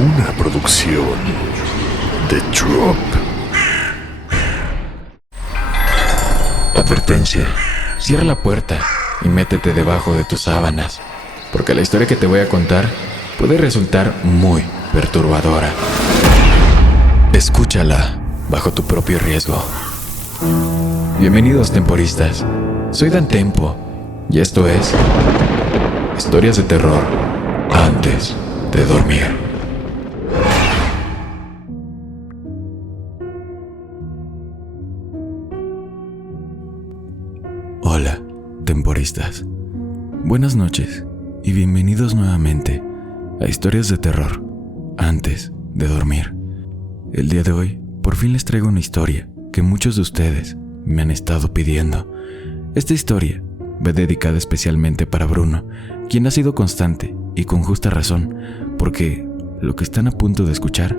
Una producción de Drop. Advertencia. Cierra la puerta y métete debajo de tus sábanas, porque la historia que te voy a contar puede resultar muy perturbadora. Escúchala bajo tu propio riesgo. Bienvenidos, temporistas. Soy Dan Tempo y esto es Historias de Terror antes de dormir. Hola, temporistas. Buenas noches y bienvenidos nuevamente a Historias de Terror antes de dormir. El día de hoy, por fin les traigo una historia que muchos de ustedes me han estado pidiendo. Esta historia va dedicada especialmente para Bruno, quien ha sido constante y con justa razón, porque lo que están a punto de escuchar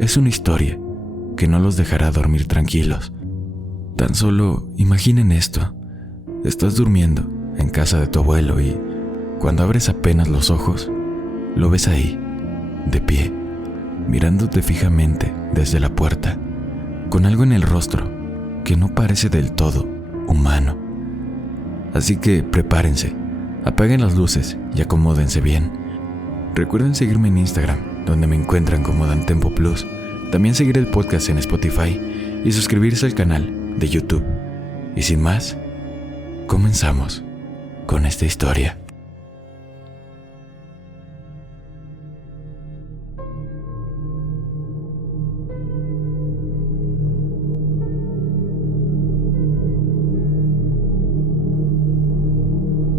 es una historia que no los dejará dormir tranquilos. Tan solo imaginen esto: estás durmiendo en casa de tu abuelo y cuando abres apenas los ojos, lo ves ahí, de pie, mirándote fijamente desde la puerta, con algo en el rostro que no parece del todo humano. Así que prepárense, apaguen las luces y acomódense bien. Recuerden seguirme en Instagram, donde me encuentran como DanTempo Plus, también seguir el podcast en Spotify y suscribirse al canal de YouTube. Y sin más, comenzamos con esta historia.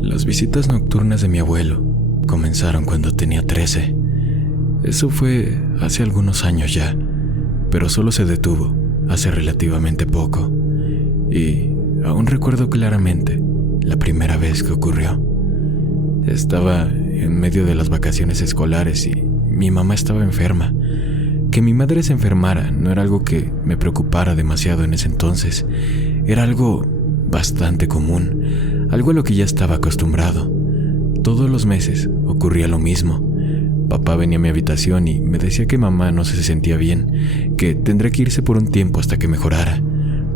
Las visitas nocturnas de mi abuelo comenzaron cuando tenía 13. Eso fue hace algunos años ya, pero solo se detuvo hace relativamente poco. Y aún recuerdo claramente la primera vez que ocurrió. Estaba en medio de las vacaciones escolares y mi mamá estaba enferma. Que mi madre se enfermara no era algo que me preocupara demasiado en ese entonces. Era algo bastante común, algo a lo que ya estaba acostumbrado. Todos los meses ocurría lo mismo. Papá venía a mi habitación y me decía que mamá no se sentía bien, que tendría que irse por un tiempo hasta que mejorara.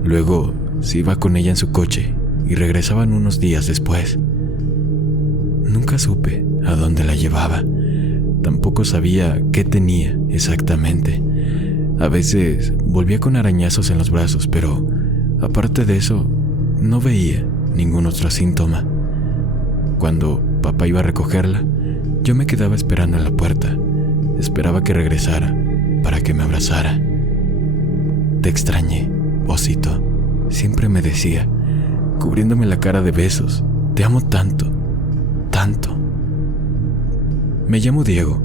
Luego se iba con ella en su coche y regresaban unos días después. Nunca supe a dónde la llevaba. Tampoco sabía qué tenía exactamente. A veces volvía con arañazos en los brazos, pero aparte de eso, no veía ningún otro síntoma. Cuando papá iba a recogerla, yo me quedaba esperando en la puerta. Esperaba que regresara para que me abrazara. Te extrañé, osito, siempre me decía, cubriéndome la cara de besos. Te amo tanto, tanto. Me llamo Diego,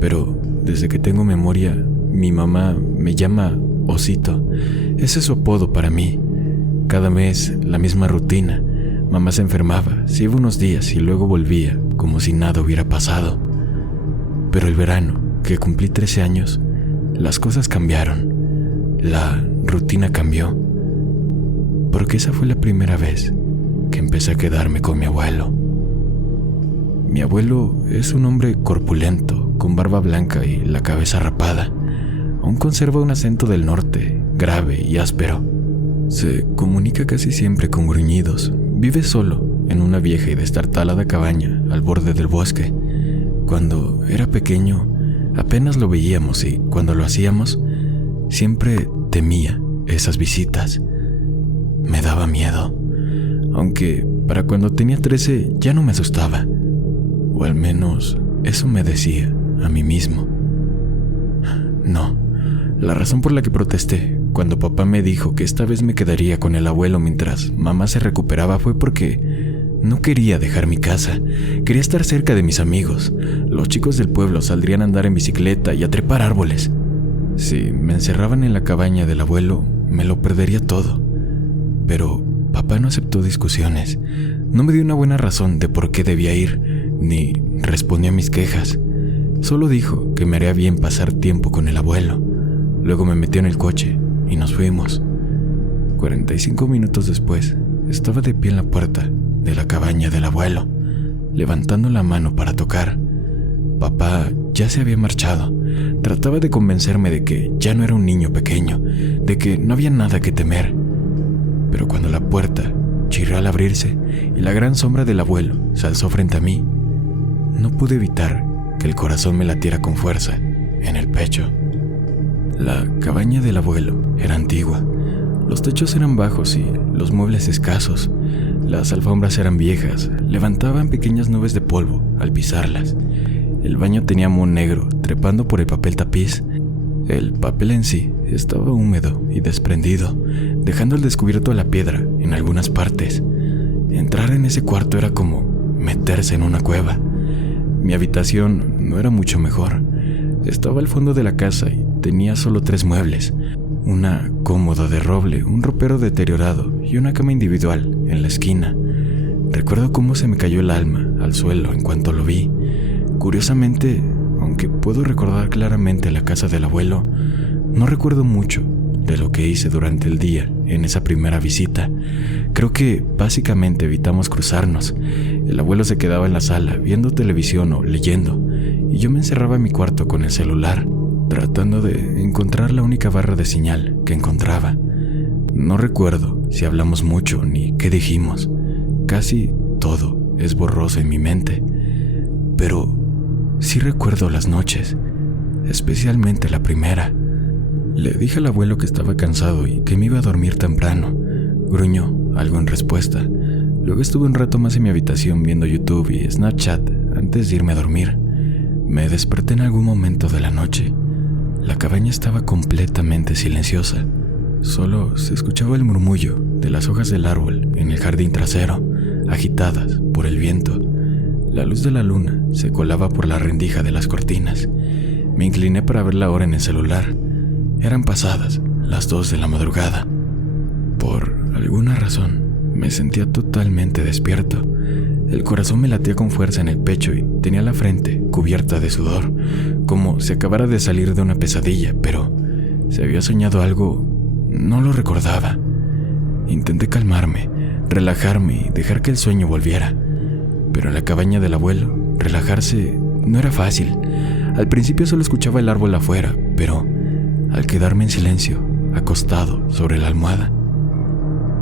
pero desde que tengo memoria, mi mamá me llama Osito. Ese es su apodo para mí. Cada mes, la misma rutina. Mamá se enfermaba, se iba unos días y luego volvía, como si nada hubiera pasado. Pero el verano, que cumplí 13 años, las cosas cambiaron. La rutina cambió. Porque esa fue la primera vez que empecé a quedarme con mi abuelo. Mi abuelo es un hombre corpulento, con barba blanca y la cabeza rapada. Aún conserva un acento del norte, grave y áspero. Se comunica casi siempre con gruñidos. Vive solo en una vieja y destartalada cabaña al borde del bosque. Cuando era pequeño, apenas lo veíamos y cuando lo hacíamos, siempre temía esas visitas. Me daba miedo, aunque para cuando tenía 13 ya no me asustaba. O al menos eso me decía a mí mismo. No, la razón por la que protesté cuando papá me dijo que esta vez me quedaría con el abuelo mientras mamá se recuperaba fue porque no quería dejar mi casa. Quería estar cerca de mis amigos. Los chicos del pueblo saldrían a andar en bicicleta y a trepar árboles. Si me encerraban en la cabaña del abuelo, me lo perdería todo. Pero papá no aceptó discusiones. No me dio una buena razón de por qué debía ir, ni respondió a mis quejas. Solo dijo que me haría bien pasar tiempo con el abuelo. Luego me metió en el coche y nos fuimos. 45 minutos después, estaba de pie en la puerta de la cabaña del abuelo, levantando la mano para tocar. Papá ya se había marchado. Trataba de convencerme de que ya no era un niño pequeño, de que no había nada que temer. Pero cuando la puerta chirrió al abrirse y la gran sombra del abuelo se alzó frente a mí, no pude evitar que el corazón me latiera con fuerza en el pecho. La cabaña del abuelo era antigua. Los techos eran bajos y los muebles escasos. Las alfombras eran viejas, levantaban pequeñas nubes de polvo al pisarlas. El baño tenía moho negro trepando por el papel tapiz. El papel en sí estaba húmedo y desprendido, dejando al descubierto la piedra en algunas partes. Entrar en ese cuarto era como meterse en una cueva. Mi habitación no era mucho mejor. Estaba al fondo de la casa y tenía solo 3 muebles: una cómoda de roble, un ropero deteriorado y una cama individual en la esquina. Recuerdo cómo se me cayó el alma al suelo en cuanto lo vi. Curiosamente, aunque puedo recordar claramente la casa del abuelo, no recuerdo mucho de lo que hice durante el día en esa primera visita. Creo que básicamente evitamos cruzarnos. El abuelo se quedaba en la sala viendo televisión o leyendo, y yo me encerraba en mi cuarto con el celular, tratando de encontrar la única barra de señal que encontraba. No recuerdo si hablamos mucho ni qué dijimos. Casi todo es borroso en mi mente, pero sí recuerdo las noches, especialmente la primera. Le dije al abuelo que estaba cansado y que me iba a dormir temprano. Gruñó algo en respuesta. Luego estuve un rato más en mi habitación viendo YouTube y Snapchat antes de irme a dormir. Me desperté en algún momento de la noche. La cabaña estaba completamente silenciosa. Solo se escuchaba el murmullo de las hojas del árbol en el jardín trasero, agitadas por el viento. La luz de la luna se colaba por la rendija de las cortinas. Me incliné para ver la hora en el celular. Eran pasadas las 2 de la madrugada. Por alguna razón, me sentía totalmente despierto. El corazón me latía con fuerza en el pecho y tenía la frente cubierta de sudor, como si acabara de salir de una pesadilla, pero si había soñado algo, no lo recordaba. Intenté calmarme, relajarme y dejar que el sueño volviera. Pero en la cabaña del abuelo, relajarse no era fácil. Al principio solo escuchaba el árbol afuera, pero al quedarme en silencio, acostado sobre la almohada,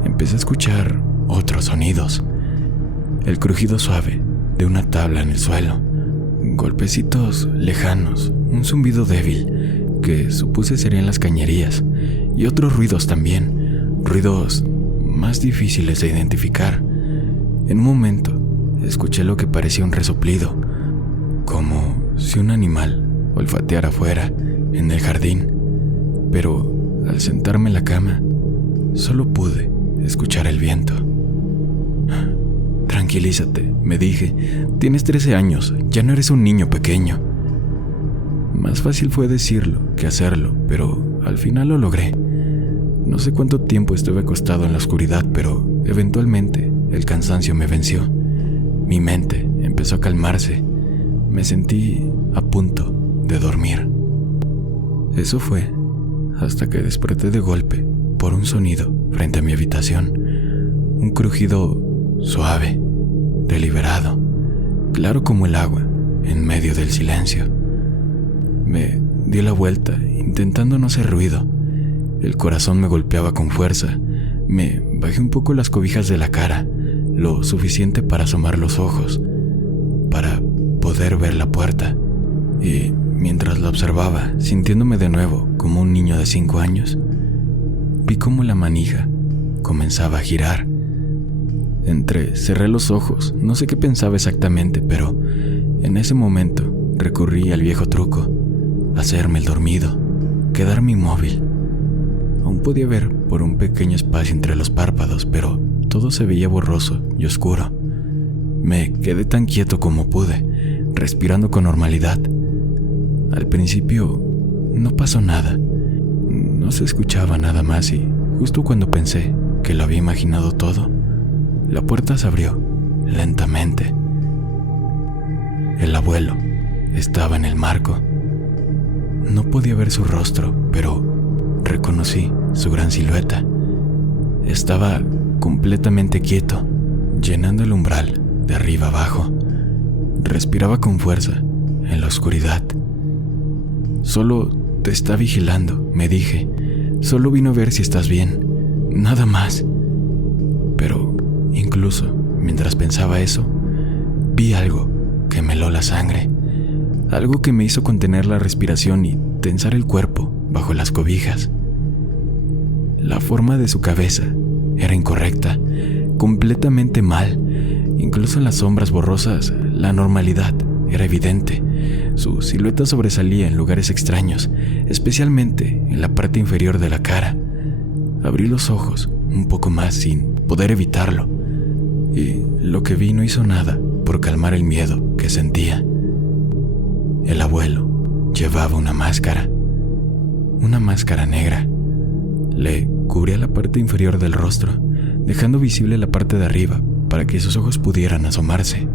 empecé a escuchar otros sonidos. El crujido suave de una tabla en el suelo, golpecitos lejanos, un zumbido débil que supuse serían las cañerías, y otros ruidos también, ruidos más difíciles de identificar. En un momento, escuché lo que parecía un resoplido, como si un animal olfateara afuera, en el jardín. Pero al sentarme en la cama, solo pude escuchar el viento. Tranquilízate, me dije. Tienes 13 años, ya no eres un niño pequeño. Más fácil fue decirlo que hacerlo, pero al final lo logré. No sé cuánto tiempo estuve acostado en la oscuridad, pero eventualmente el cansancio me venció. Mi mente empezó a calmarse. Me sentí a punto de dormir. Eso fue hasta que desperté de golpe por un sonido frente a mi habitación. Un crujido suave, deliberado, claro como el agua en medio del silencio. Me di la vuelta intentando no hacer ruido. El corazón me golpeaba con fuerza. Me bajé un poco las cobijas de la cara, lo suficiente para asomar los ojos, para poder ver la puerta. Y mientras la observaba, sintiéndome de nuevo como un niño de 5 años, vi cómo la manija comenzaba a girar. Cerré los ojos, no sé qué pensaba exactamente, pero en ese momento recurrí al viejo truco: hacerme el dormido, quedarme inmóvil. Aún podía ver por un pequeño espacio entre los párpados, pero todo se veía borroso y oscuro. Me quedé tan quieto como pude, respirando con normalidad. Al principio no pasó nada, no se escuchaba nada más, y justo cuando pensé que lo había imaginado todo, la puerta se abrió lentamente. El abuelo estaba en el marco. No podía ver su rostro, pero reconocí su gran silueta. Estaba completamente quieto, llenando el umbral de arriba abajo. Respiraba con fuerza en la oscuridad. Solo te está vigilando, me dije. Solo vino a ver si estás bien, nada más. Pero incluso mientras pensaba eso, vi algo que me heló la sangre. Algo que me hizo contener la respiración y tensar el cuerpo bajo las cobijas. La forma de su cabeza era incorrecta, completamente mal. Incluso en las sombras borrosas, la normalidad era evidente. Su silueta sobresalía en lugares extraños, especialmente en la parte inferior de la cara. Abrí los ojos un poco más sin poder evitarlo, y lo que vi no hizo nada por calmar el miedo que sentía. El abuelo llevaba una máscara negra. Le cubría la parte inferior del rostro, dejando visible la parte de arriba para que sus ojos pudieran asomarse.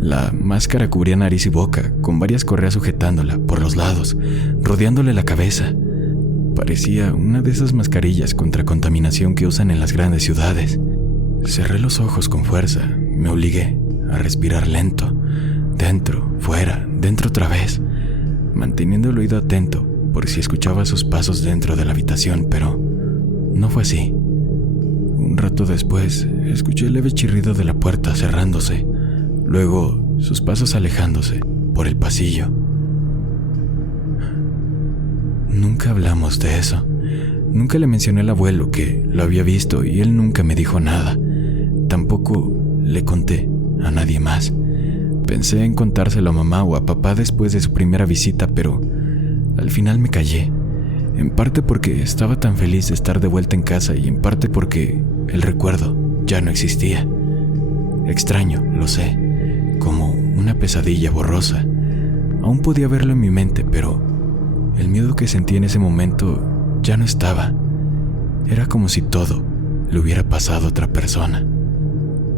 La máscara cubría nariz y boca, con varias correas sujetándola por los lados, rodeándole la cabeza. Parecía una de esas mascarillas contra contaminación que usan en las grandes ciudades. Cerré los ojos con fuerza, me obligué a respirar lento, dentro, fuera, dentro otra vez, manteniendo el oído atento por si escuchaba sus pasos dentro de la habitación, pero no fue así. Un rato después, escuché el leve chirrido de la puerta cerrándose, luego sus pasos alejándose por el pasillo. Nunca hablamos de eso. Nunca le mencioné al abuelo que lo había visto y él nunca me dijo nada. Tampoco le conté a nadie más. Pensé en contárselo a mamá o a papá después de su primera visita, pero al final me callé. En parte porque estaba tan feliz de estar de vuelta en casa y en parte porque el recuerdo ya no existía. Extraño, lo sé, como una pesadilla borrosa. Aún podía verlo en mi mente, pero el miedo que sentí en ese momento ya no estaba. Era como si todo le hubiera pasado a otra persona.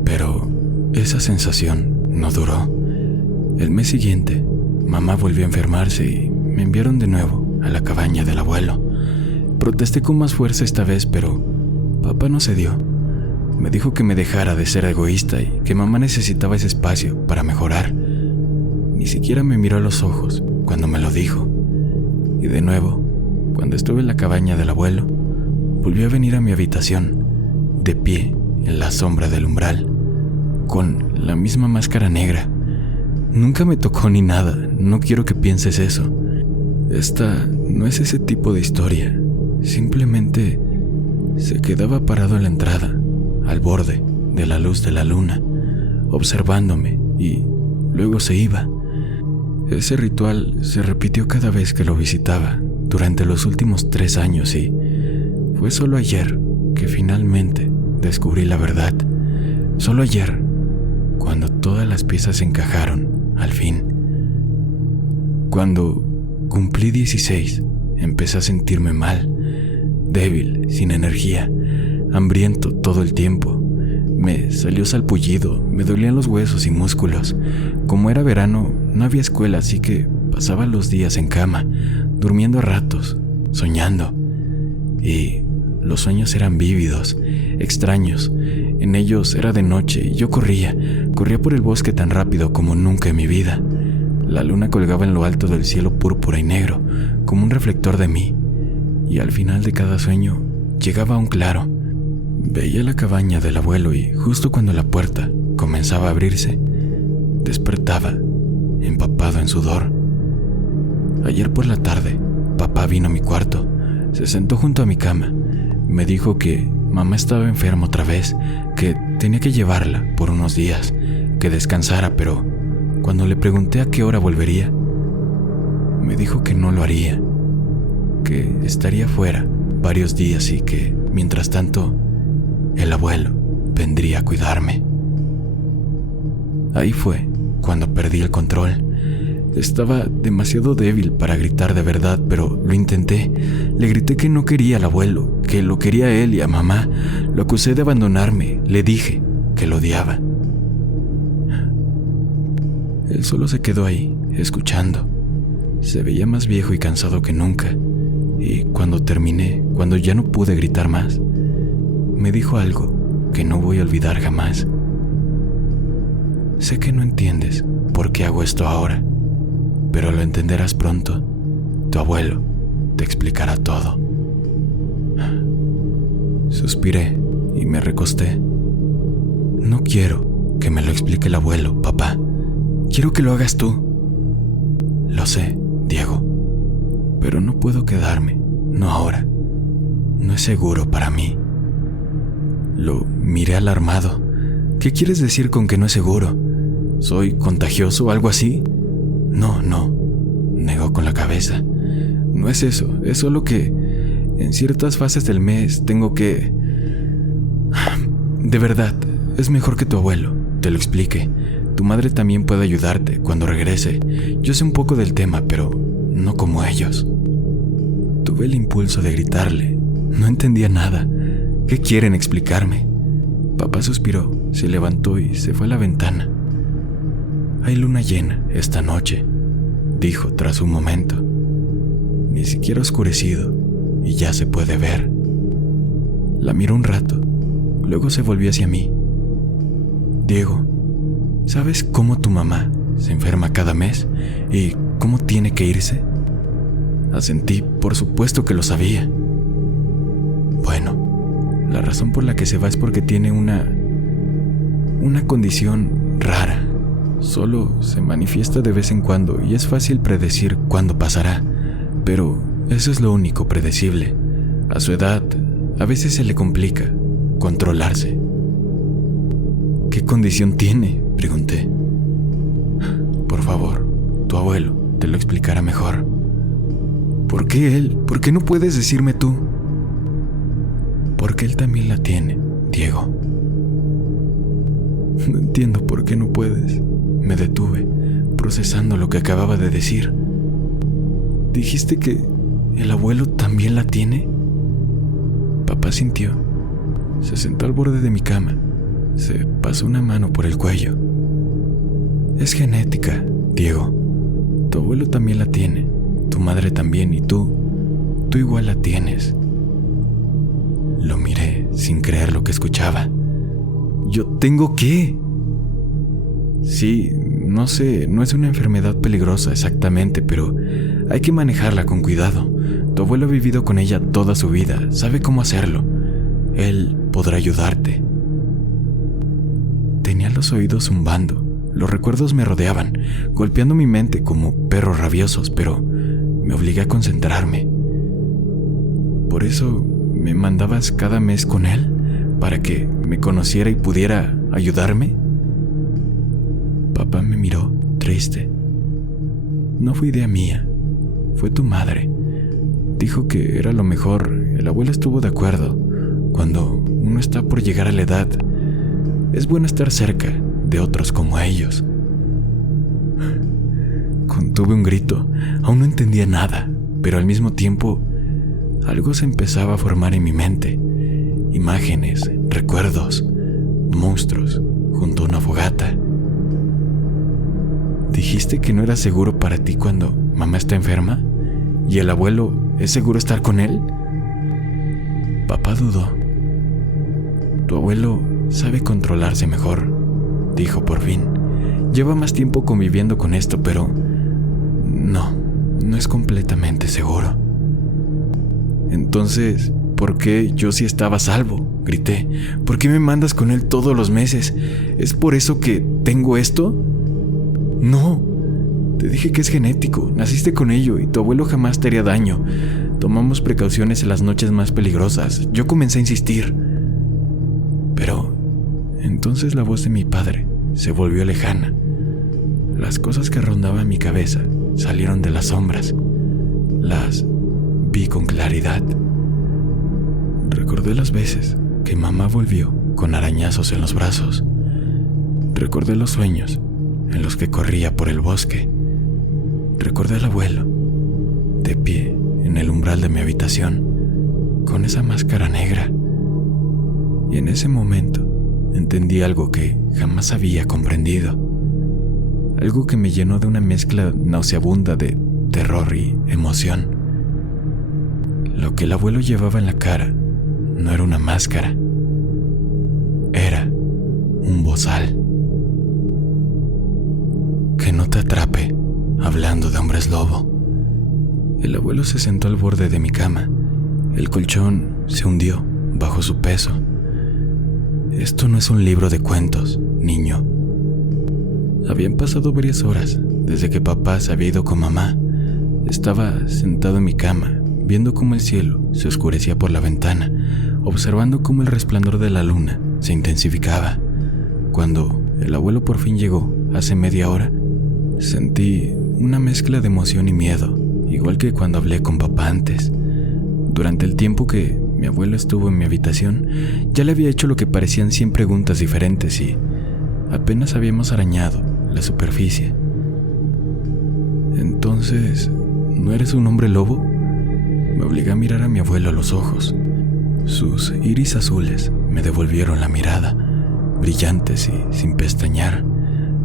Pero esa sensación no duró. El mes siguiente, mamá volvió a enfermarse y me enviaron de nuevo a la cabaña del abuelo. Protesté con más fuerza esta vez, pero papá no cedió. Me dijo que me dejara de ser egoísta y que mamá necesitaba ese espacio para mejorar. Ni siquiera me miró a los ojos cuando me lo dijo. Y de nuevo, cuando estuve en la cabaña del abuelo, volvió a venir a mi habitación, de pie en la sombra del umbral, con la misma máscara negra. Nunca me tocó ni nada, no quiero que pienses eso. Esta no es ese tipo de historia. Simplemente se quedaba parado en la entrada, al borde de la luz de la luna, observándome y luego se iba. Ese ritual se repitió cada vez que lo visitaba durante los últimos 3 años y fue solo ayer que finalmente descubrí la verdad. Solo ayer, cuando todas las piezas se encajaron, al fin. Cuando cumplí 16, empecé a sentirme mal, débil, sin energía, hambriento todo el tiempo. Me salió salpullido, me dolían los huesos y músculos. Como era verano, no había escuela, así que pasaba los días en cama, durmiendo a ratos, soñando. Y los sueños eran vívidos, extraños. En ellos era de noche y yo corría por el bosque tan rápido como nunca en mi vida. La luna colgaba en lo alto del cielo púrpura y negro, como un reflector de mí. Y al final de cada sueño llegaba a un claro. Veía la cabaña del abuelo y justo cuando la puerta comenzaba a abrirse, despertaba, empapado en sudor. Ayer por la tarde, papá vino a mi cuarto, se sentó junto a mi cama. Me dijo que mamá estaba enferma otra vez, que tenía que llevarla por unos días, que descansara, pero cuando le pregunté a qué hora volvería, me dijo que no lo haría, que estaría fuera varios días y que, mientras tanto, el abuelo vendría a cuidarme. Ahí fue cuando perdí el control. Estaba demasiado débil para gritar de verdad, pero lo intenté. Le grité que no quería al abuelo, que lo quería a él y a mamá. Lo acusé de abandonarme. Le dije que lo odiaba. Él solo se quedó ahí, escuchando. Se veía más viejo y cansado que nunca. Y cuando terminé, cuando ya no pude gritar más, me dijo algo que no voy a olvidar jamás. Sé que no entiendes por qué hago esto ahora, pero lo entenderás pronto. Tu abuelo te explicará todo. Suspiré y me recosté. No quiero que me lo explique el abuelo, papá. Quiero que lo hagas tú. Lo sé, Diego, pero no puedo quedarme, no ahora. No es seguro para mí. Lo miré alarmado. ¿Qué quieres decir con que no es seguro? ¿Soy contagioso o algo así? No, negó con la cabeza. No es eso, es solo que en ciertas fases del mes tengo que... De verdad, es mejor que tu abuelo te lo explique. Tu madre también puede ayudarte cuando regrese. Yo sé un poco del tema, pero no como ellos. Tuve el impulso de gritarle. No entendía nada. ¿Qué quieren explicarme? Papá suspiró, se levantó y se fue a la ventana. Hay luna llena esta noche, dijo tras un momento. Ni siquiera ha oscurecido y ya se puede ver. La miró un rato, luego se volvió hacia mí. Diego, ¿sabes cómo tu mamá se enferma cada mes y cómo tiene que irse? Asentí, por supuesto que lo sabía. Bueno, la razón por la que se va es porque tiene una condición rara. Solo se manifiesta de vez en cuando y es fácil predecir cuándo pasará, pero eso es lo único predecible. A su edad, a veces se le complica controlarse. ¿Qué condición tiene?, pregunté. Por favor, tu abuelo te lo explicará mejor. ¿Por qué él? ¿Por qué no puedes decirme tú? Porque él también la tiene, Diego. No entiendo por qué no puedes. Me detuve, procesando lo que acababa de decir. ¿Dijiste que el abuelo también la tiene? Papá sintió. Se sentó al borde de mi cama. Se pasó una mano por el cuello. Es genética, Diego. Tu abuelo también la tiene. Tu madre también y tú igual la tienes. Lo miré sin creer lo que escuchaba. ¿Yo tengo qué? Sí, no sé, no es una enfermedad peligrosa exactamente, pero hay que manejarla con cuidado. Tu abuelo ha vivido con ella toda su vida, sabe cómo hacerlo. Él podrá ayudarte. Tenía los oídos zumbando, los recuerdos me rodeaban, golpeando mi mente como perros rabiosos, pero me obligué a concentrarme. ¿Por eso me mandabas cada mes con él? ¿Para que me conociera y pudiera ayudarme? Papá me miró, triste. No fue idea mía, fue tu madre. Dijo que era lo mejor. El abuelo estuvo de acuerdo. Cuando uno está por llegar a la edad, es bueno estar cerca de otros como ellos. Contuve un grito. Aún no entendía nada, pero al mismo tiempo algo se empezaba a formar en mi mente. Imágenes, recuerdos, monstruos junto a una fogata. ¿Dijiste que no era seguro para ti cuando mamá está enferma? ¿Y el abuelo es seguro estar con él? Papá dudó. Tu abuelo sabe controlarse mejor, dijo por fin. Lleva más tiempo conviviendo con esto, pero no es completamente seguro. Entonces, ¿por qué yo sí estaba a salvo?, grité. ¿Por qué me mandas con él todos los meses? ¿Es por eso que tengo esto? No, te dije que es genético, naciste con ello y tu abuelo jamás te haría daño. Tomamos precauciones en las noches más peligrosas. Yo comencé a insistir. Pero entonces la voz de mi padre se volvió lejana. Las cosas que rondaban mi cabeza salieron de las sombras. Las vi con claridad. Recordé las veces que mamá volvió con arañazos en los brazos. Recordé los sueños en los que corría por el bosque. Recordé al abuelo, de pie en el umbral de mi habitación, con esa máscara negra. Y en ese momento entendí algo que jamás había comprendido. Algo que me llenó de una mezcla nauseabunda de terror y emoción. Lo que el abuelo llevaba en la cara no era una máscara. Era un bozal. Que no te atrape hablando de hombres lobo. El abuelo se sentó al borde de mi cama. El colchón se hundió bajo su peso. Esto no es un libro de cuentos, niño. Habían pasado varias horas desde que papá se había ido con mamá. Estaba sentado en mi cama, viendo cómo el cielo se oscurecía por la ventana, observando cómo el resplandor de la luna se intensificaba. Cuando el abuelo por fin llegó, hace media hora, sentí una mezcla de emoción y miedo, igual que cuando hablé con papá antes. Durante el tiempo que mi abuelo estuvo en mi habitación, ya le había hecho lo que parecían 100 preguntas diferentes y apenas habíamos arañado la superficie. Entonces, ¿no eres un hombre lobo? Me obligué a mirar a mi abuelo a los ojos. Sus iris azules me devolvieron la mirada, brillantes y sin pestañear.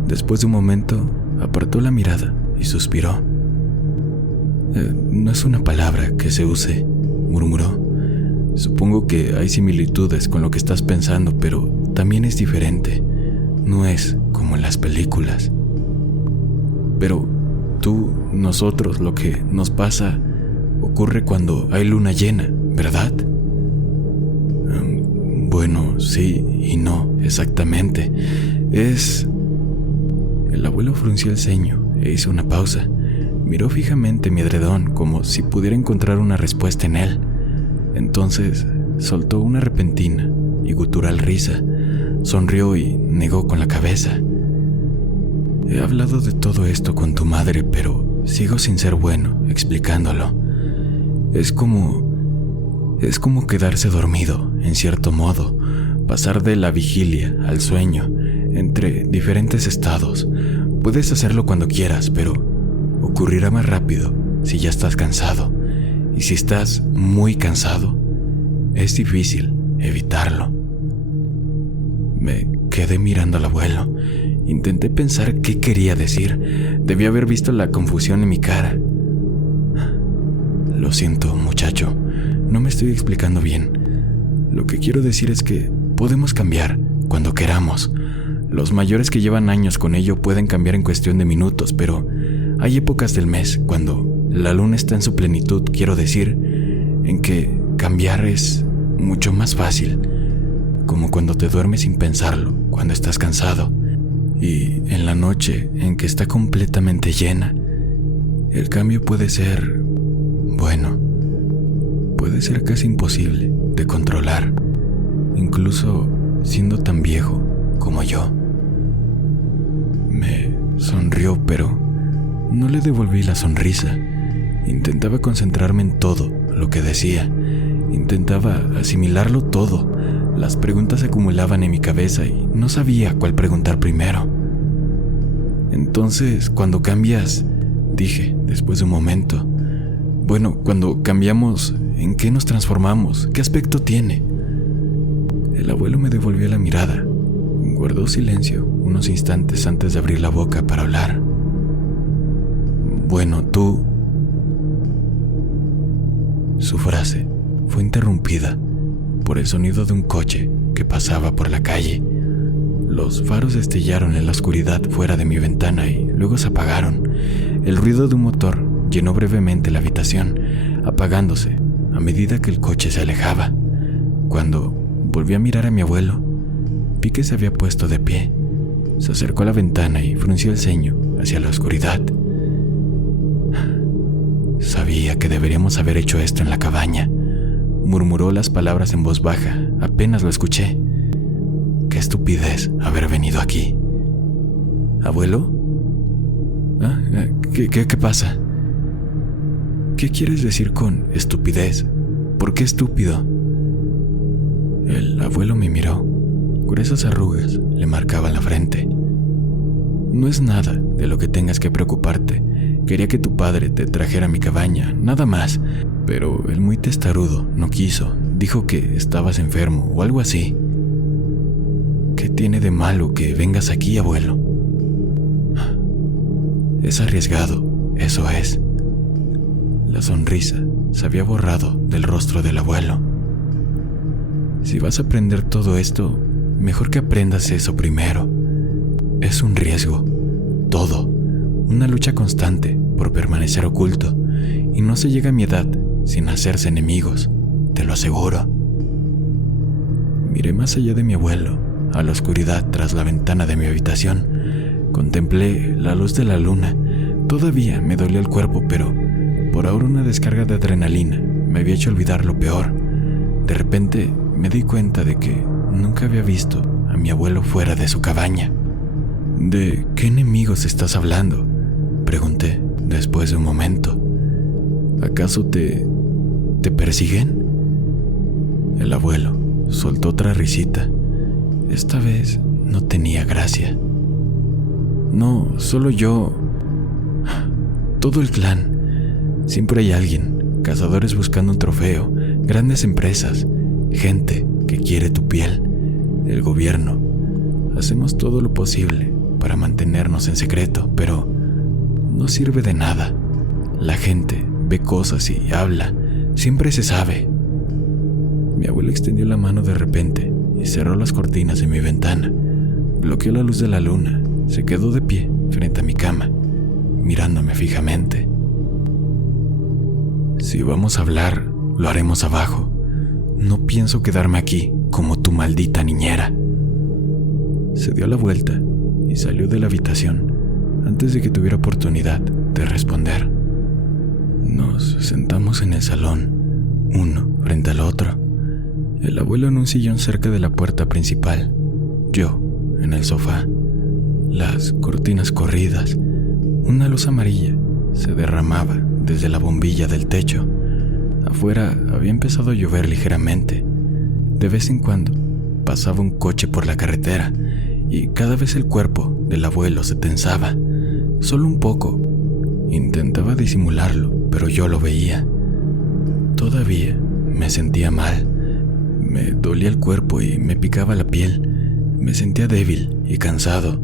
Después de un momento, apartó la mirada y suspiró. No es una palabra que se use, murmuró. Supongo que hay similitudes con lo que estás pensando, pero también es diferente. No es como en las películas. Pero tú, nosotros, lo que nos pasa ocurre cuando hay luna llena, ¿verdad? Bueno, sí y no, exactamente. El abuelo frunció el ceño e hizo una pausa. Miró fijamente mi edredón como si pudiera encontrar una respuesta en él. Entonces soltó una repentina y gutural risa. Sonrió y negó con la cabeza. He hablado de todo esto con tu madre, pero sigo sin ser bueno explicándolo. Es como quedarse dormido, en cierto modo, pasar de la vigilia al sueño, entre diferentes estados. Puedes hacerlo cuando quieras, pero ocurrirá más rápido si ya estás cansado. Y si estás muy cansado, es difícil evitarlo. Me quedé mirando al abuelo. Intenté pensar qué quería decir. Debí haber visto la confusión en mi cara. Lo siento, muchacho. No me estoy explicando bien. Lo que quiero decir es que podemos cambiar cuando queramos. Los mayores que llevan años con ello pueden cambiar en cuestión de minutos, pero hay épocas del mes cuando la luna está en su plenitud, quiero decir, en que cambiar es mucho más fácil, como cuando te duermes sin pensarlo, cuando estás cansado, y en la noche en que está completamente llena, el cambio puede ser, bueno, puede ser casi imposible de controlar, incluso siendo tan viejo como yo. Me sonrió, pero no le devolví la sonrisa. Intentaba concentrarme en todo lo que decía. Intentaba asimilarlo todo. Las preguntas se acumulaban en mi cabeza y no sabía cuál preguntar primero. Entonces, cuando cambias, dije, después de un momento, bueno, cuando cambiamos, ¿en qué nos transformamos? ¿Qué aspecto tiene? El abuelo me devolvió la mirada. Guardó silencio unos instantes antes de abrir la boca para hablar. Bueno, tú... Su frase fue interrumpida por el sonido de un coche que pasaba por la calle. Los faros destellaron en la oscuridad fuera de mi ventana y luego se apagaron. El ruido de un motor llenó brevemente la habitación, apagándose a medida que el coche se alejaba. Cuando volví a mirar a mi abuelo, vi que se había puesto de pie. Se acercó a la ventana y frunció el ceño hacia la oscuridad. Sabía que deberíamos haber hecho esto en la cabaña. Murmuró las palabras en voz baja, apenas lo escuché. Qué estupidez haber venido aquí. ¿Abuelo? ¿Qué pasa? ¿Qué quieres decir con estupidez? ¿Por qué estúpido? El abuelo me miró. Gruesas arrugas le marcaban la frente. No es nada de lo que tengas que preocuparte. Quería que tu padre te trajera a mi cabaña, nada más. Pero el muy testarudo no quiso. Dijo que estabas enfermo o algo así. ¿Qué tiene de malo que vengas aquí, abuelo? Es arriesgado, eso es. La sonrisa se había borrado del rostro del abuelo. Si vas a aprender todo esto, mejor que aprendas eso primero. Es un riesgo, todo. una lucha constante por permanecer oculto, y no se llega a mi edad sin hacerse enemigos, te lo aseguro. Miré más allá de mi abuelo, a la oscuridad tras la ventana de mi habitación. Contemplé la luz de la luna. Todavía me dolía el cuerpo, pero por ahora una descarga de adrenalina me había hecho olvidar lo peor. De repente me di cuenta de que nunca había visto a mi abuelo fuera de su cabaña. ¿De qué enemigos estás hablando?, pregunté después de un momento. ¿Acaso te persiguen? El abuelo soltó otra risita. Esta vez no tenía gracia. No, solo yo. Todo el clan. Siempre hay alguien, cazadores buscando un trofeo, grandes empresas, gente que quiere tu piel, el gobierno. Hacemos todo lo posible para mantenernos en secreto, pero no sirve de nada. La gente ve cosas y habla, siempre se sabe. Mi abuelo extendió la mano de repente y cerró las cortinas de mi ventana. Bloqueó la luz de la luna. Se quedó de pie frente a mi cama, mirándome fijamente. Si vamos a hablar, lo haremos abajo. No pienso quedarme aquí como tu maldita niñera. Se dio la vuelta y salió de la habitación antes de que tuviera oportunidad de responder. Nos sentamos en el salón, uno frente al otro. El abuelo en un sillón cerca de la puerta principal, yo en el sofá. Las cortinas corridas, una luz amarilla se derramaba desde la bombilla del techo. Afuera había empezado a llover ligeramente. De vez en cuando pasaba un coche por la carretera y cada vez el cuerpo del abuelo se tensaba, solo un poco. Intentaba disimularlo, pero yo lo veía. Todavía me sentía mal. Me dolía el cuerpo y me picaba la piel. Me sentía débil y cansado,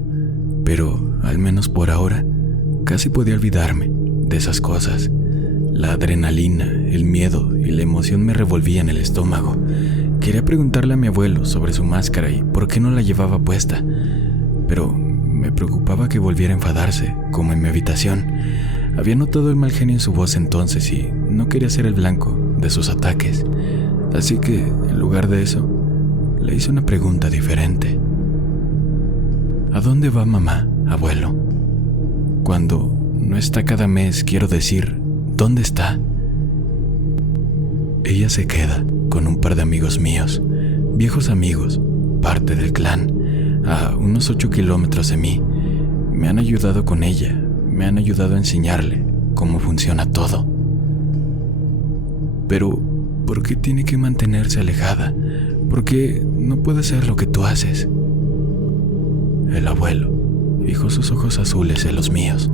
pero al menos por ahora casi podía olvidarme de esas cosas. La adrenalina, el miedo y la emoción me revolvían el estómago. Quería preguntarle a mi abuelo sobre su máscara y por qué no la llevaba puesta, pero me preocupaba que volviera a enfadarse, como en mi habitación. Había notado el mal genio en su voz entonces y no quería ser el blanco de sus ataques. Así que, en lugar de eso, le hice una pregunta diferente. ¿A dónde va mamá, abuelo? Cuando no está cada mes, quiero decir, ¿dónde está? Ella se queda con un par de amigos míos, viejos amigos, parte del clan, a unos 8 kilómetros de mí. Me han ayudado con ella, me han ayudado a enseñarle cómo funciona todo. Pero, ¿por qué tiene que mantenerse alejada? ¿Por qué no puede hacer lo que tú haces? El abuelo fijó sus ojos azules en los míos.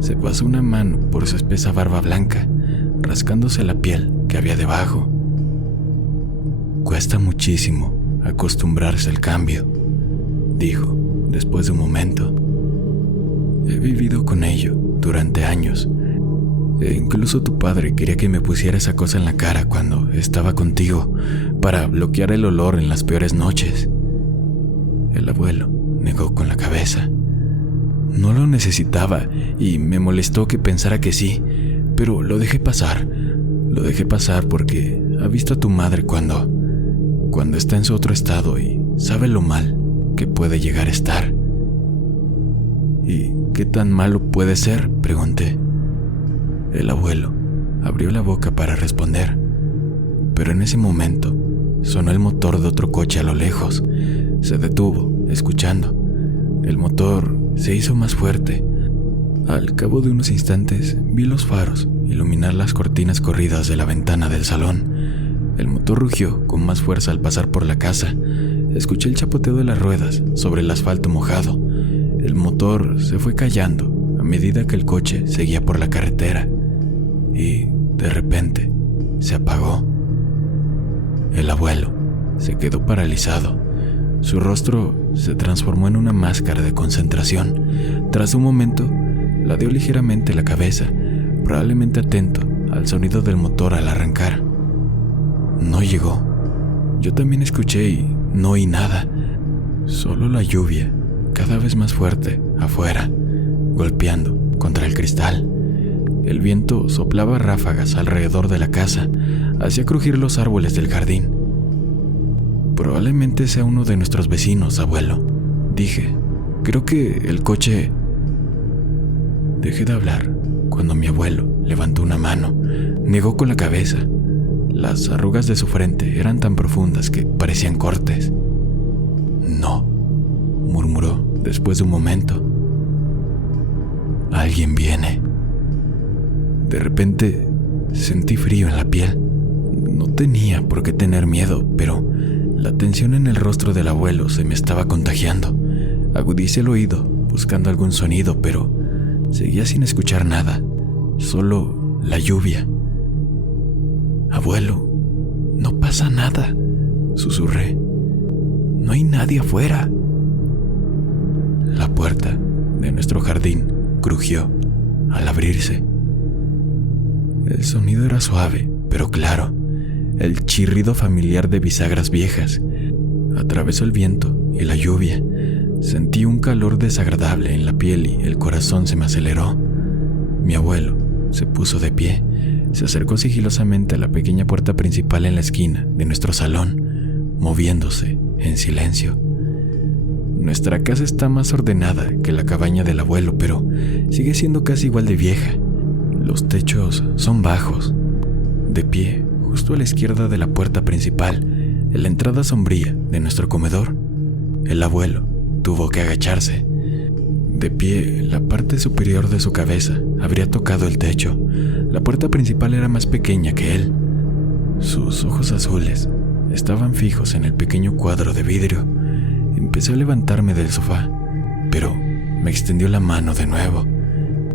Se pasó una mano por su espesa barba blanca, rascándose la piel que había debajo. Cuesta muchísimo acostumbrarse al cambio, dijo después de un momento. He vivido con ello durante años. E incluso tu padre quería que me pusiera esa cosa en la cara cuando estaba contigo para bloquear el olor en las peores noches. El abuelo negó con la cabeza. No lo necesitaba y me molestó que pensara que sí, pero lo dejé pasar. Lo dejé pasar porque ha visto a tu madre cuando está en su otro estado y sabe lo mal que puede llegar a estar. ¿Y qué tan malo puede ser?, pregunté. El abuelo abrió la boca para responder, pero en ese momento sonó el motor de otro coche a lo lejos. Se detuvo, escuchando. El motor se hizo más fuerte. Al cabo de unos instantes vi los faros iluminar las cortinas corridas de la ventana del salón. El motor rugió con más fuerza al pasar por la casa. Escuché el chapoteo de las ruedas sobre el asfalto mojado. El motor se fue callando a medida que el coche seguía por la carretera y, de repente, se apagó. El abuelo se quedó paralizado. Su rostro se transformó en una máscara de concentración. Tras un momento, ladeó ligeramente la cabeza, probablemente atento al sonido del motor al arrancar. No llegó. Yo también escuché y no oí nada. Solo la lluvia, cada vez más fuerte, afuera, golpeando contra el cristal. El viento soplaba ráfagas alrededor de la casa, hacía crujir los árboles del jardín. Probablemente sea uno de nuestros vecinos, abuelo, dije. Creo que el coche... Dejé de hablar cuando mi abuelo levantó una mano, negó con la cabeza. Las arrugas de su frente eran tan profundas que parecían cortes. No, murmuró después de un momento. Alguien viene. De repente sentí frío en la piel. No tenía por qué tener miedo, pero la tensión en el rostro del abuelo se me estaba contagiando. Agudicé el oído buscando algún sonido, pero seguía sin escuchar nada, solo la lluvia. Abuelo, no pasa nada, susurré. No hay nadie afuera. La puerta de nuestro jardín crujió al abrirse. El sonido era suave, pero claro, el chirrido familiar de bisagras viejas. Atravesó el viento y la lluvia. Sentí un calor desagradable en la piel y el corazón se me aceleró. Mi abuelo se puso de pie, se acercó sigilosamente a la pequeña puerta principal en la esquina de nuestro salón, moviéndose en silencio. Nuestra casa está más ordenada que la cabaña del abuelo, pero sigue siendo casi igual de vieja. Los techos son bajos. De pie, justo a la izquierda de la puerta principal, en la entrada sombría de nuestro comedor, el abuelo tuvo que agacharse. De pie, la parte superior de su cabeza habría tocado el techo. La puerta principal era más pequeña que él. Sus ojos azules estaban fijos en el pequeño cuadro de vidrio. Empecé a levantarme del sofá, pero me extendió la mano de nuevo.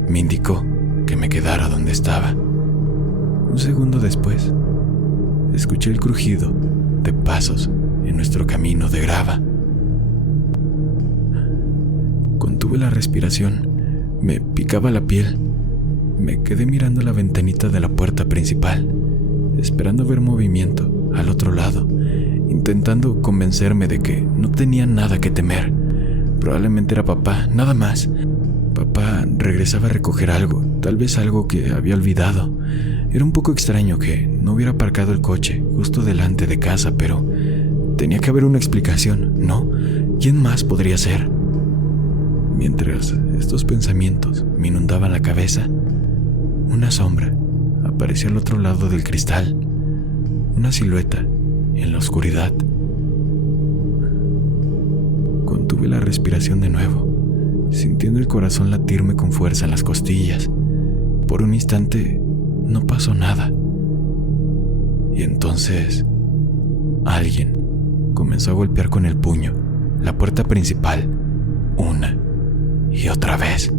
Me indicó que me quedara donde estaba. Un segundo después, escuché el crujido de pasos en nuestro camino de grava. Contuve la respiración, me picaba la piel. Me quedé mirando la ventanita de la puerta principal, esperando ver movimiento al otro lado, intentando convencerme de que no tenía nada que temer. Probablemente era papá, nada más. Papá regresaba a recoger algo, tal vez algo que había olvidado. Era un poco extraño que no hubiera aparcado el coche justo delante de casa, pero tenía que haber una explicación, ¿no? ¿Quién más podría ser? Mientras estos pensamientos me inundaban la cabeza, una sombra apareció al otro lado del cristal, una silueta en la oscuridad. Contuve la respiración de nuevo, sintiendo el corazón latirme con fuerza en las costillas. Por un instante no pasó nada. Y entonces, alguien comenzó a golpear con el puño la puerta principal, una y otra vez.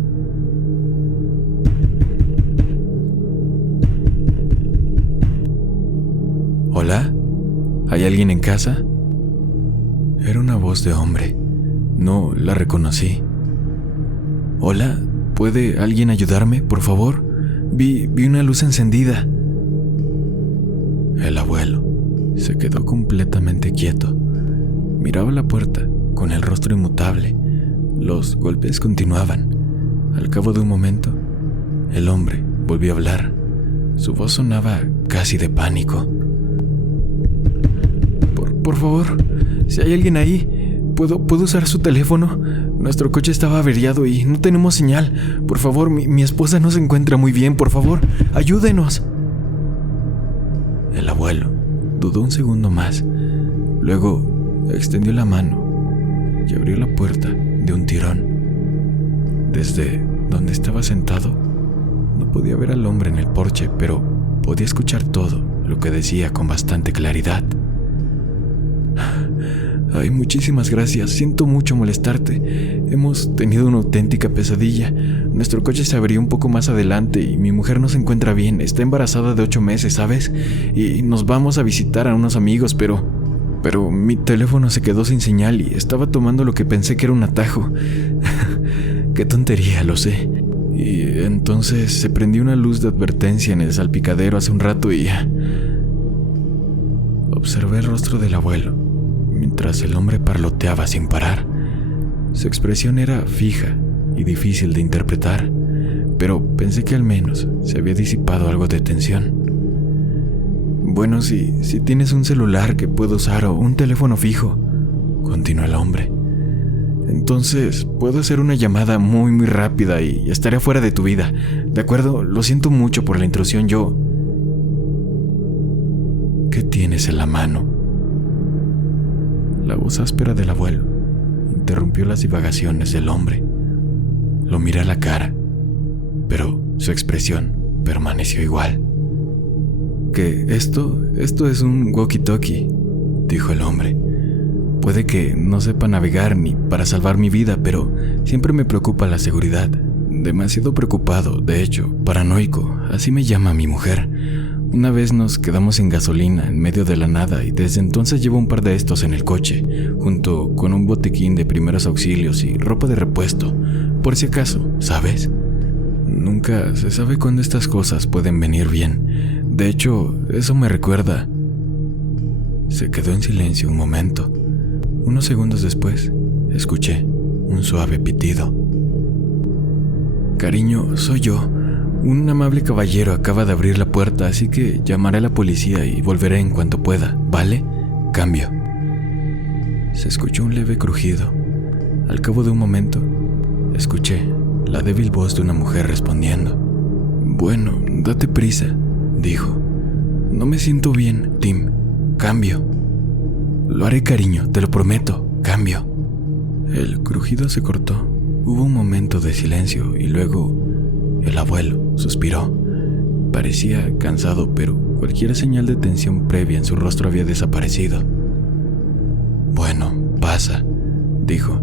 ¿Hola? ¿Hay alguien en casa? Era una voz de hombre. No la reconocí. ¿Hola? ¿Puede alguien ayudarme, por favor? Vi una luz encendida. El abuelo se quedó completamente quieto. Miraba la puerta con el rostro inmutable. Los golpes continuaban. Al cabo de un momento, el hombre volvió a hablar. Su voz sonaba casi de pánico. Por favor, si hay alguien ahí, ¿puedo usar su teléfono? Nuestro coche estaba averiado y no tenemos señal. Por favor, mi esposa no se encuentra muy bien. Por favor, ayúdenos. El abuelo dudó un segundo más. Luego extendió la mano y abrió la puerta de un tirón. Desde donde estaba sentado, no podía ver al hombre en el porche, pero podía escuchar todo lo que decía con bastante claridad. Ay, muchísimas gracias. Siento mucho molestarte. Hemos tenido una auténtica pesadilla. Nuestro coche se averió un poco más adelante y mi mujer no se encuentra bien. Está embarazada de 8 meses, ¿sabes? Y nos vamos a visitar a unos amigos, pero mi teléfono se quedó sin señal y estaba tomando lo que pensé que era un atajo. Qué tontería, lo sé. Y entonces se prendió una luz de advertencia en el salpicadero hace un rato y... Observé el rostro del abuelo mientras el hombre parloteaba sin parar. Su expresión era fija y difícil de interpretar. pero pensé que al menos se había disipado algo de tensión. Bueno, si tienes un celular que puedo usar o un teléfono fijo, continuó el hombre, entonces puedo hacer una llamada muy rápida y estaré fuera de tu vida. ¿De acuerdo? Lo siento mucho por la intrusión. ¿Qué tienes en la mano? La voz áspera del abuelo interrumpió las divagaciones del hombre. Lo miré a la cara, pero su expresión permaneció igual. «Que esto es un walkie-talkie», dijo el hombre. «Puede que no sepa navegar ni para salvar mi vida, pero siempre me preocupa la seguridad. Demasiado preocupado, de hecho, paranoico, así me llama mi mujer. Una vez nos quedamos sin gasolina en medio de la nada y desde entonces llevo un par de estos en el coche, junto con un botiquín de primeros auxilios y ropa de repuesto, por si acaso, ¿sabes? Nunca se sabe cuándo estas cosas pueden venir bien. De hecho, eso me recuerda». Se quedó en silencio un momento. Unos segundos después, escuché un suave pitido. «Cariño, soy yo. Un amable caballero acaba de abrir la puerta, así que llamaré a la policía y volveré en cuanto pueda, ¿vale? Cambio». Se escuchó un leve crujido. Al cabo de un momento, escuché la débil voz de una mujer respondiendo. «Bueno, date prisa», dijo. «No me siento bien, Tim. Cambio». «Lo haré, cariño, te lo prometo. Cambio». El crujido se cortó. Hubo un momento de silencio y luego el abuelo suspiró. Parecía cansado, pero cualquier señal de tensión previa en su rostro había desaparecido. «Bueno, pasa», dijo.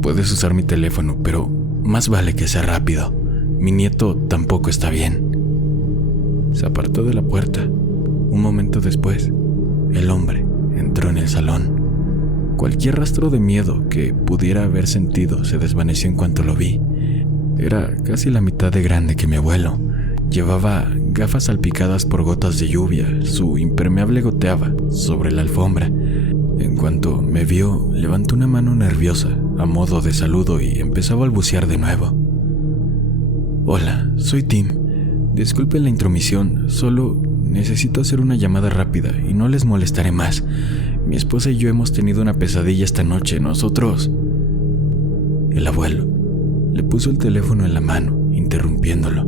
«Puedes usar mi teléfono, pero más vale que sea rápido. Mi nieto tampoco está bien». Se apartó de la puerta. Un momento después, el hombre entró en el salón. Cualquier rastro de miedo que pudiera haber sentido se desvaneció en cuanto lo vi. Era casi la mitad de grande que mi abuelo. Llevaba gafas salpicadas por gotas de lluvia. Su impermeable goteaba sobre la alfombra. En cuanto me vio, levantó una mano nerviosa a modo de saludo y empezó a balbucear de nuevo. «Hola, soy Tim. Disculpen la intromisión, solo necesito hacer una llamada rápida y no les molestaré más. Mi esposa y yo hemos tenido una pesadilla esta noche. Nosotros...» El abuelo le puso el teléfono en la mano, interrumpiéndolo.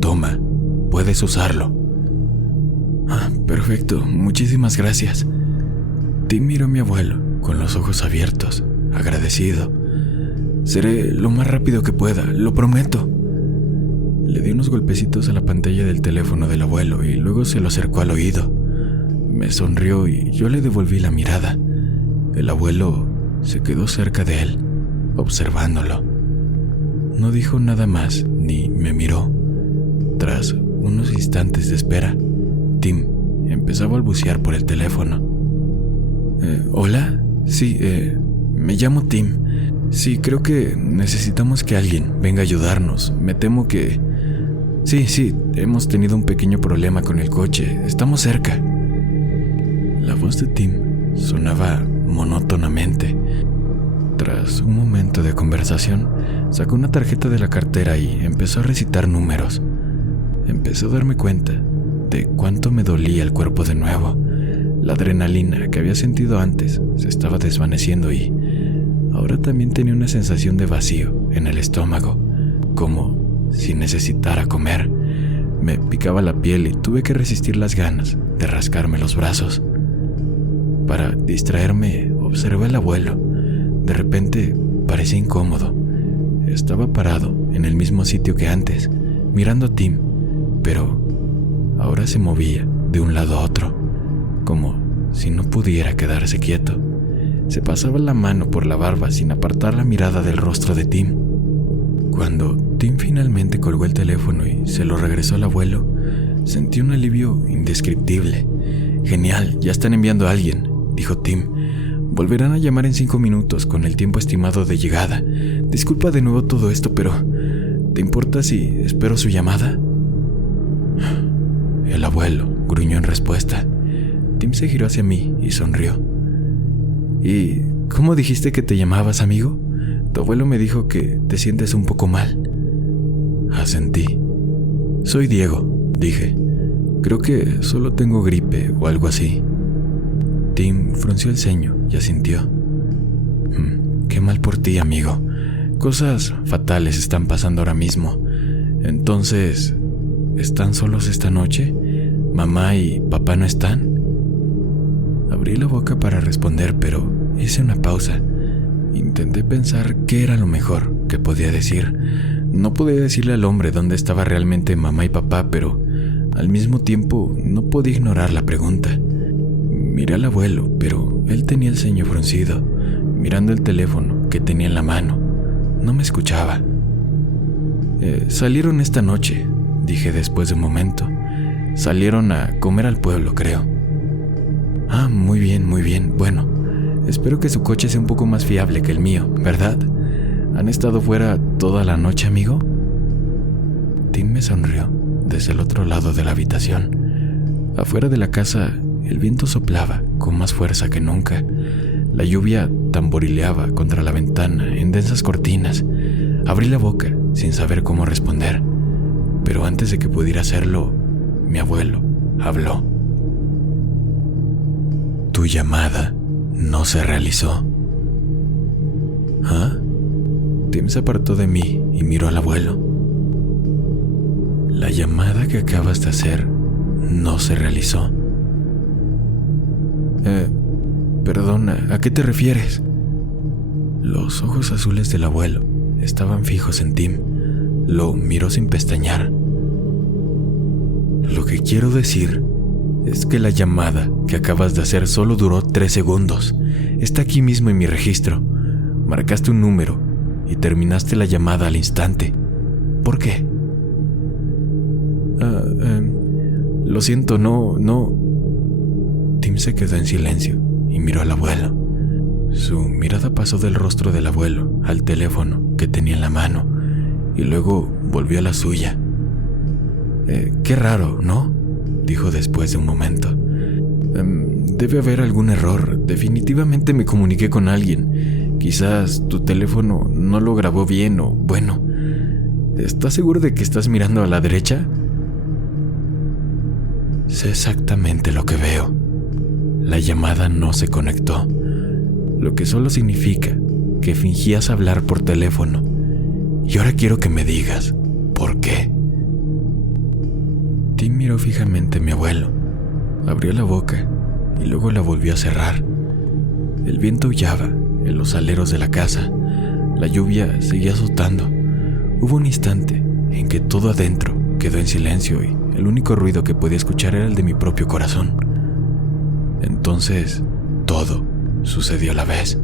«Toma, puedes usarlo». «Ah, perfecto, muchísimas gracias». Tim miró a mi abuelo con los ojos abiertos, agradecido. «Seré lo más rápido que pueda, lo prometo». Le dio unos golpecitos a la pantalla del teléfono del abuelo y luego se lo acercó al oído. Me sonrió y yo le devolví la mirada. El abuelo se quedó cerca de él, observándolo. No dijo nada más ni me miró. Tras unos instantes de espera, Tim empezó a balbucear por el teléfono. «¿Hola? Sí, me llamo Tim. Sí, creo que necesitamos que alguien venga a ayudarnos. Me temo que... Sí, hemos tenido un pequeño problema con el coche. Estamos cerca». La voz de Tim sonaba monótonamente. Tras un momento de conversación, sacó una tarjeta de la cartera y empezó a recitar números. Empecé a darme cuenta de cuánto me dolía el cuerpo de nuevo. La adrenalina que había sentido antes se estaba desvaneciendo y ahora también tenía una sensación de vacío en el estómago, como si necesitara comer. Me picaba la piel y tuve que resistir las ganas de rascarme los brazos. Para distraerme, observé al abuelo. De repente parecía incómodo. Estaba parado en el mismo sitio que antes, mirando a Tim, pero ahora se movía de un lado a otro, como si no pudiera quedarse quieto. Se pasaba la mano por la barba sin apartar la mirada del rostro de Tim. Cuando Tim finalmente colgó el teléfono y se lo regresó al abuelo, sentí un alivio indescriptible. «Genial, ya están enviando a alguien», dijo Tim. «Volverán a llamar en 5 minutos con el tiempo estimado de llegada. Disculpa de nuevo todo esto, pero ¿te importa si espero su llamada?» El abuelo gruñó en respuesta. Tim se giró hacia mí y sonrió. «¿Y cómo dijiste que te llamabas, amigo? Tu abuelo me dijo que te sientes un poco mal». Asentí. Soy Diego, dije. Creo que solo tengo gripe o algo así. Tim frunció el ceño y asintió. Qué mal por ti, amigo. Cosas fatales están pasando ahora mismo. Entonces, ¿están solos esta noche? ¿Mamá y papá no están? Abrí la boca para responder, pero hice una pausa. Intenté pensar qué era lo mejor que podía decir. No podía decirle al hombre dónde estaba realmente mamá y papá, pero al mismo tiempo no podía ignorar la pregunta. Miré al abuelo, pero él tenía el ceño fruncido, mirando el teléfono que tenía en la mano. No me escuchaba. Salieron esta noche, dije después de un momento. Salieron a comer al pueblo, creo. Ah, muy bien, muy bien. Bueno, espero que su coche sea un poco más fiable que el mío, ¿verdad? ¿Han estado fuera toda la noche, amigo? Tim me sonrió desde el otro lado de la habitación. Afuera de la casa, el viento soplaba con más fuerza que nunca. La lluvia tamborileaba contra la ventana en densas cortinas. Abrí la boca sin saber cómo responder, pero antes de que pudiera hacerlo, mi abuelo habló. Tu llamada no se realizó. ¿Ah? Tim se apartó de mí y miró al abuelo. La llamada que acabas de hacer no se realizó. Perdona, ¿a qué te refieres? Los ojos azules del abuelo estaban fijos en Tim. Lo miró sin pestañear. Lo que quiero decir es que la llamada que acabas de hacer solo duró 3 segundos. Está aquí mismo en mi registro. Marcaste un número y terminaste la llamada al instante. ¿Por qué? Lo siento, no. Tim se quedó en silencio y miró al abuelo. Su mirada pasó del rostro del abuelo al teléfono que tenía en la mano y luego volvió a la suya. Qué raro, ¿no? Dijo después de un momento. Debe haber algún error. Definitivamente me comuniqué con alguien. Quizás tu teléfono no lo grabó bien o, bueno. ¿Estás seguro de que estás mirando a la derecha? Sé exactamente lo que veo. La llamada no se conectó, lo que solo significa que fingías hablar por teléfono. Y ahora quiero que me digas, ¿por qué? Tim miró fijamente a mi abuelo, abrió la boca y luego la volvió a cerrar. El viento aullaba en los aleros de la casa, la lluvia seguía azotando. Hubo un instante en que todo adentro quedó en silencio y el único ruido que podía escuchar era el de mi propio corazón. Entonces, todo sucedió a la vez.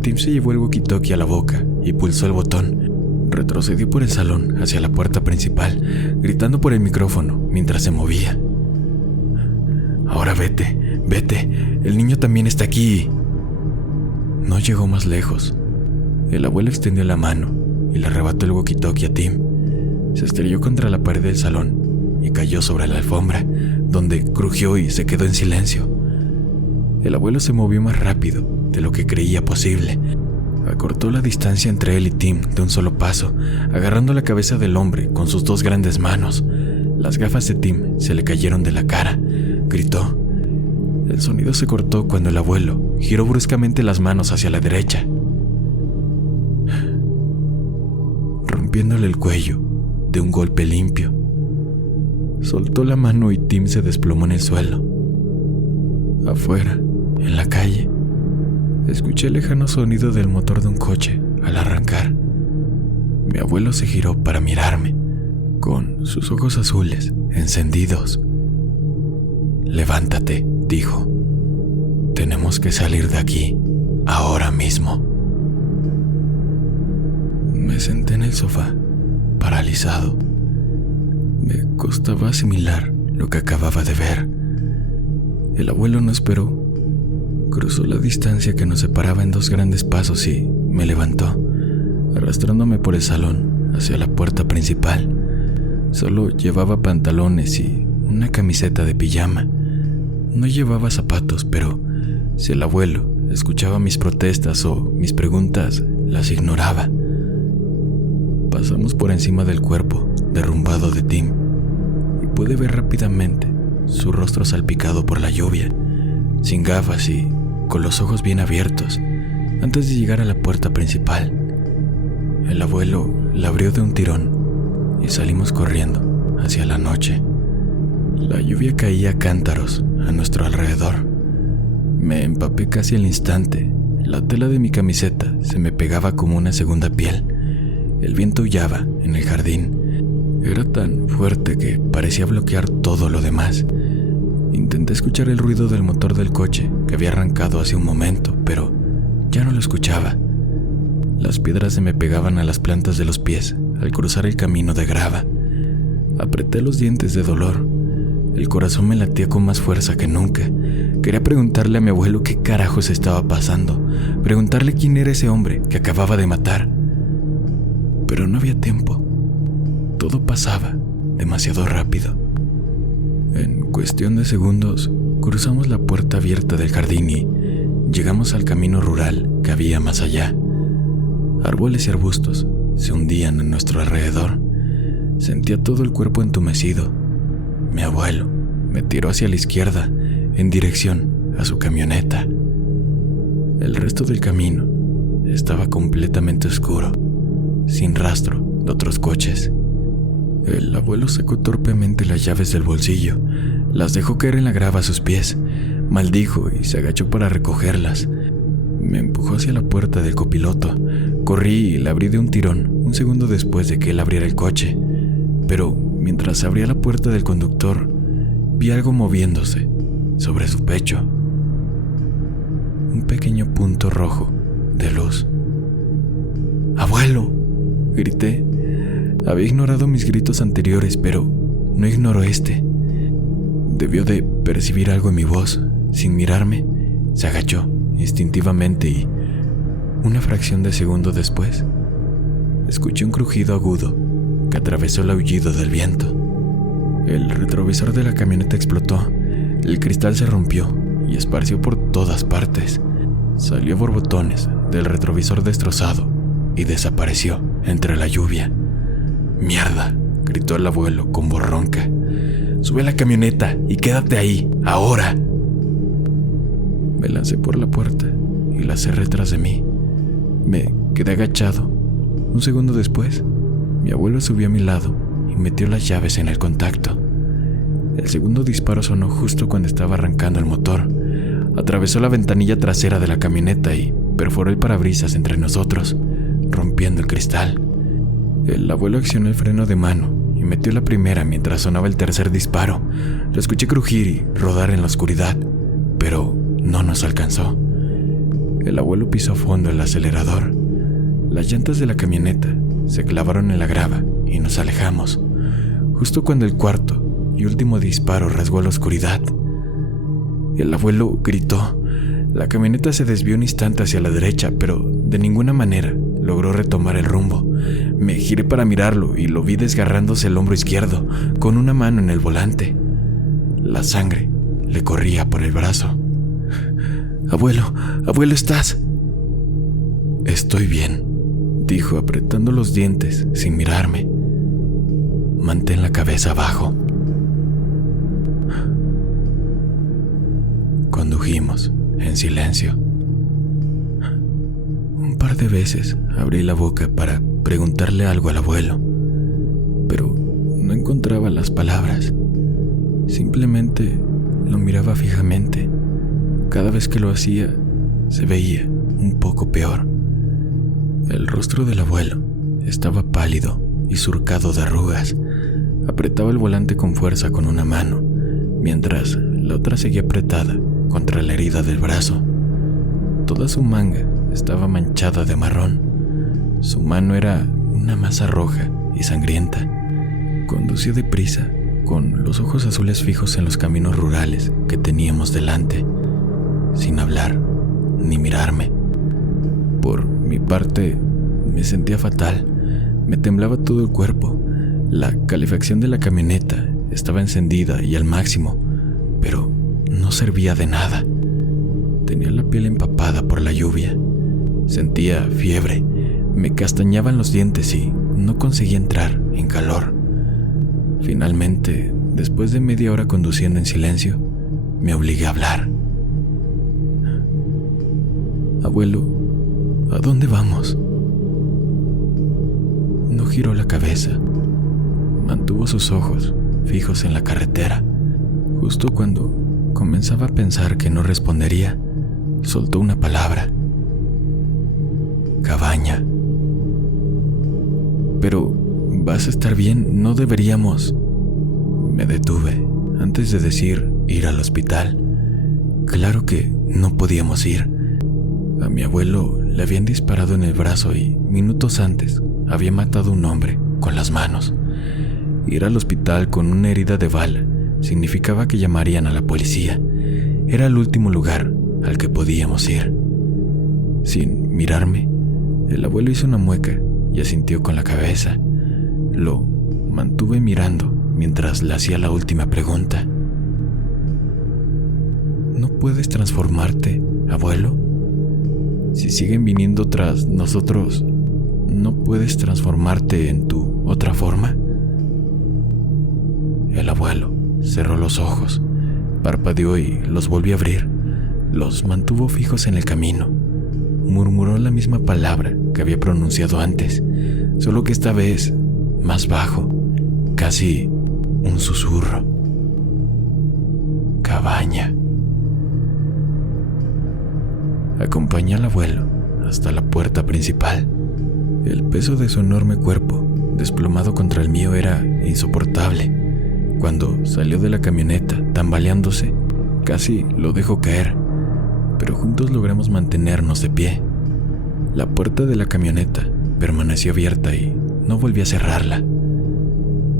Tim se llevó el walkie-talkie a la boca y pulsó el botón. Retrocedió por el salón hacia la puerta principal, gritando por el micrófono mientras se movía. Ahora vete, el niño también está aquí. No llegó más lejos. El abuelo extendió la mano y le arrebató el walkie-talkie a Tim. Se estrelló contra la pared del salón y cayó sobre la alfombra, donde crujió y se quedó en silencio. El abuelo se movió más rápido de lo que creía posible. Acortó la distancia entre él y Tim de un solo paso, agarrando la cabeza del hombre con sus 2 grandes manos. Las gafas de Tim se le cayeron de la cara. Gritó. El sonido se cortó cuando el abuelo giró bruscamente las manos hacia la derecha, rompiéndole el cuello de un golpe limpio. Soltó la mano y Tim se desplomó en el suelo. Afuera, en la calle, escuché el lejano sonido del motor de un coche al arrancar. Mi abuelo se giró para mirarme, con sus ojos azules encendidos. Levántate, dijo. Tenemos que salir de aquí, ahora mismo. Me senté en el sofá, paralizado. Me costaba asimilar lo que acababa de ver. El abuelo no esperó. Cruzó la distancia que nos separaba en 2 grandes pasos y me levantó, arrastrándome por el salón hacia la puerta principal. Solo llevaba pantalones y una camiseta de pijama. No llevaba zapatos, pero si el abuelo escuchaba mis protestas o mis preguntas, las ignoraba. Pasamos por encima del cuerpo derrumbado de Tim y pude ver rápidamente su rostro salpicado por la lluvia, sin gafas y con los ojos bien abiertos, antes de llegar a la puerta principal. El abuelo la abrió de un tirón y salimos corriendo hacia la noche. La lluvia caía a cántaros a nuestro alrededor. Me empapé casi al instante. La tela de mi camiseta se me pegaba como una segunda piel. El viento aullaba en el jardín. Era tan fuerte que parecía bloquear todo lo demás. Intenté escuchar el ruido del motor del coche que había arrancado hace un momento, pero ya no lo escuchaba. Las piedras se me pegaban a las plantas de los pies al cruzar el camino de grava. Apreté los dientes de dolor. El corazón me latía con más fuerza que nunca. Quería preguntarle a mi abuelo qué carajos estaba pasando, preguntarle quién era ese hombre que acababa de matar. Pero no había tiempo. Todo pasaba demasiado rápido. En cuestión de segundos, cruzamos la puerta abierta del jardín y llegamos al camino rural que había más allá. Árboles y arbustos se hundían en nuestro alrededor. Sentía todo el cuerpo entumecido. Mi abuelo me tiró hacia la izquierda, en dirección a su camioneta. El resto del camino estaba completamente oscuro, sin rastro de otros coches. El abuelo sacó torpemente las llaves del bolsillo, las dejó caer en la grava a sus pies, maldijo y se agachó para recogerlas. Me empujó hacia la puerta del copiloto. Corrí y la abrí de un tirón, un segundo después de que él abriera el coche. Pero mientras abría la puerta del conductor, vi algo moviéndose sobre su pecho. Un pequeño punto rojo de luz. ¡Abuelo!, grité. Había ignorado mis gritos anteriores, pero no ignoró este. Debió de percibir algo en mi voz. Sin mirarme, se agachó instintivamente y, una fracción de segundo después, escuché un crujido agudo que atravesó el aullido del viento. El retrovisor de la camioneta explotó. El cristal se rompió y esparció por todas partes. Salió a borbotones del retrovisor destrozado y desapareció entre la lluvia. ¡Mierda!, gritó el abuelo con voz ronca. ¡Sube a la camioneta y quédate ahí, ahora! Me lancé por la puerta y la cerré tras de mí. Me quedé agachado. Un segundo después, mi abuelo subió a mi lado y metió las llaves en el contacto. El segundo disparo sonó justo cuando estaba arrancando el motor. Atravesó la ventanilla trasera de la camioneta y perforó el parabrisas entre nosotros, rompiendo el cristal. El abuelo accionó el freno de mano y metió la primera mientras sonaba el tercer disparo. Lo escuché crujir y rodar en la oscuridad, pero no nos alcanzó. El abuelo pisó a fondo el acelerador. Las llantas de la camioneta se clavaron en la grava y nos alejamos, justo cuando el cuarto y último disparo rasgó la oscuridad. El abuelo gritó. La camioneta se desvió un instante hacia la derecha, pero de ninguna manera logró retomar el rumbo. Me giré para mirarlo y lo vi desgarrándose el hombro izquierdo, con una mano en el volante. La sangre le corría por el brazo. «Abuelo, abuelo, ¿estás?» «Estoy bien», dijo apretando los dientes sin mirarme. «Mantén la cabeza abajo». Condujimos en silencio. Un par de veces abrí la boca para preguntarle algo al abuelo, pero no encontraba las palabras. Simplemente lo miraba fijamente. Cada vez que lo hacía, se veía un poco peor. El rostro del abuelo estaba pálido y surcado de arrugas. Apretaba el volante con fuerza con una mano, mientras la otra seguía apretada contra la herida del brazo. Toda su manga estaba manchada de marrón. Su mano era una masa roja y sangrienta. Conducía deprisa, con los ojos azules fijos en los caminos rurales que teníamos delante, sin hablar ni mirarme. Por mi parte, me sentía fatal. Me temblaba todo el cuerpo. La calefacción de la camioneta estaba encendida y al máximo, pero no servía de nada. Tenía la piel empapada por la lluvia. Sentía fiebre. Me castañaban los dientes y no conseguía entrar en calor. Finalmente, después de media hora conduciendo en silencio, me obligué a hablar. Abuelo, ¿a dónde vamos? No giró la cabeza. Mantuvo sus ojos fijos en la carretera. Justo cuando comenzaba a pensar que no respondería, soltó una palabra. Cabaña. Pero, ¿vas a estar bien? No deberíamos... Me detuve antes de decir ir al hospital. Claro que no podíamos ir. A mi abuelo le habían disparado en el brazo y, minutos antes, había matado a un hombre con las manos. Ir al hospital con una herida de bala significaba que llamarían a la policía. Era el último lugar al que podíamos ir. Sin mirarme, el abuelo hizo una mueca y asintió con la cabeza. Lo mantuve mirando mientras le hacía la última pregunta. ¿No puedes transformarte, abuelo? Si siguen viniendo tras nosotros, ¿no puedes transformarte en tu otra forma? El abuelo cerró los ojos, parpadeó y los volvió a abrir. Los mantuvo fijos en el camino. Murmuró la misma palabra que había pronunciado antes, solo que esta vez más bajo, casi un susurro. Cabaña. Acompañé al abuelo hasta la puerta principal. El peso de su enorme cuerpo, desplomado contra el mío, era insoportable. Cuando salió de la camioneta, tambaleándose, casi lo dejó caer, pero juntos logramos mantenernos de pie. La puerta de la camioneta permaneció abierta y no volví a cerrarla.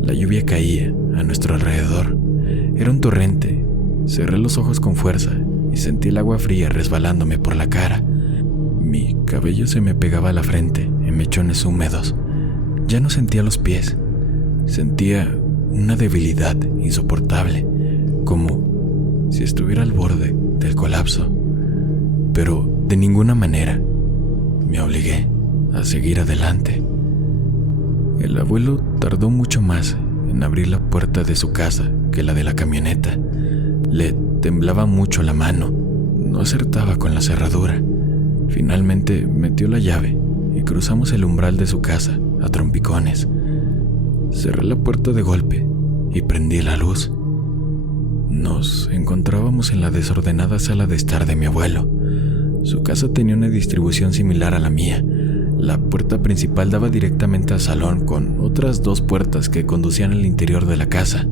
La lluvia caía a nuestro alrededor. Era un torrente. Cerré los ojos con fuerza y sentí el agua fría resbalándome por la cara. Mi cabello se me pegaba a la frente en mechones húmedos. Ya no sentía los pies. Sentía una debilidad insoportable, como si estuviera al borde del colapso. Pero de ninguna manera me obligué a seguir adelante. El abuelo tardó mucho más en abrir la puerta de su casa que la de la camioneta. Le temblaba mucho la mano, no acertaba con la cerradura. Finalmente metió la llave y cruzamos el umbral de su casa a trompicones. Cerré la puerta de golpe y prendí la luz. Nos encontrábamos en la desordenada sala de estar de mi abuelo. Su casa tenía una distribución similar a la mía. La puerta principal daba directamente al salón, con otras dos puertas que conducían al interior de la casa.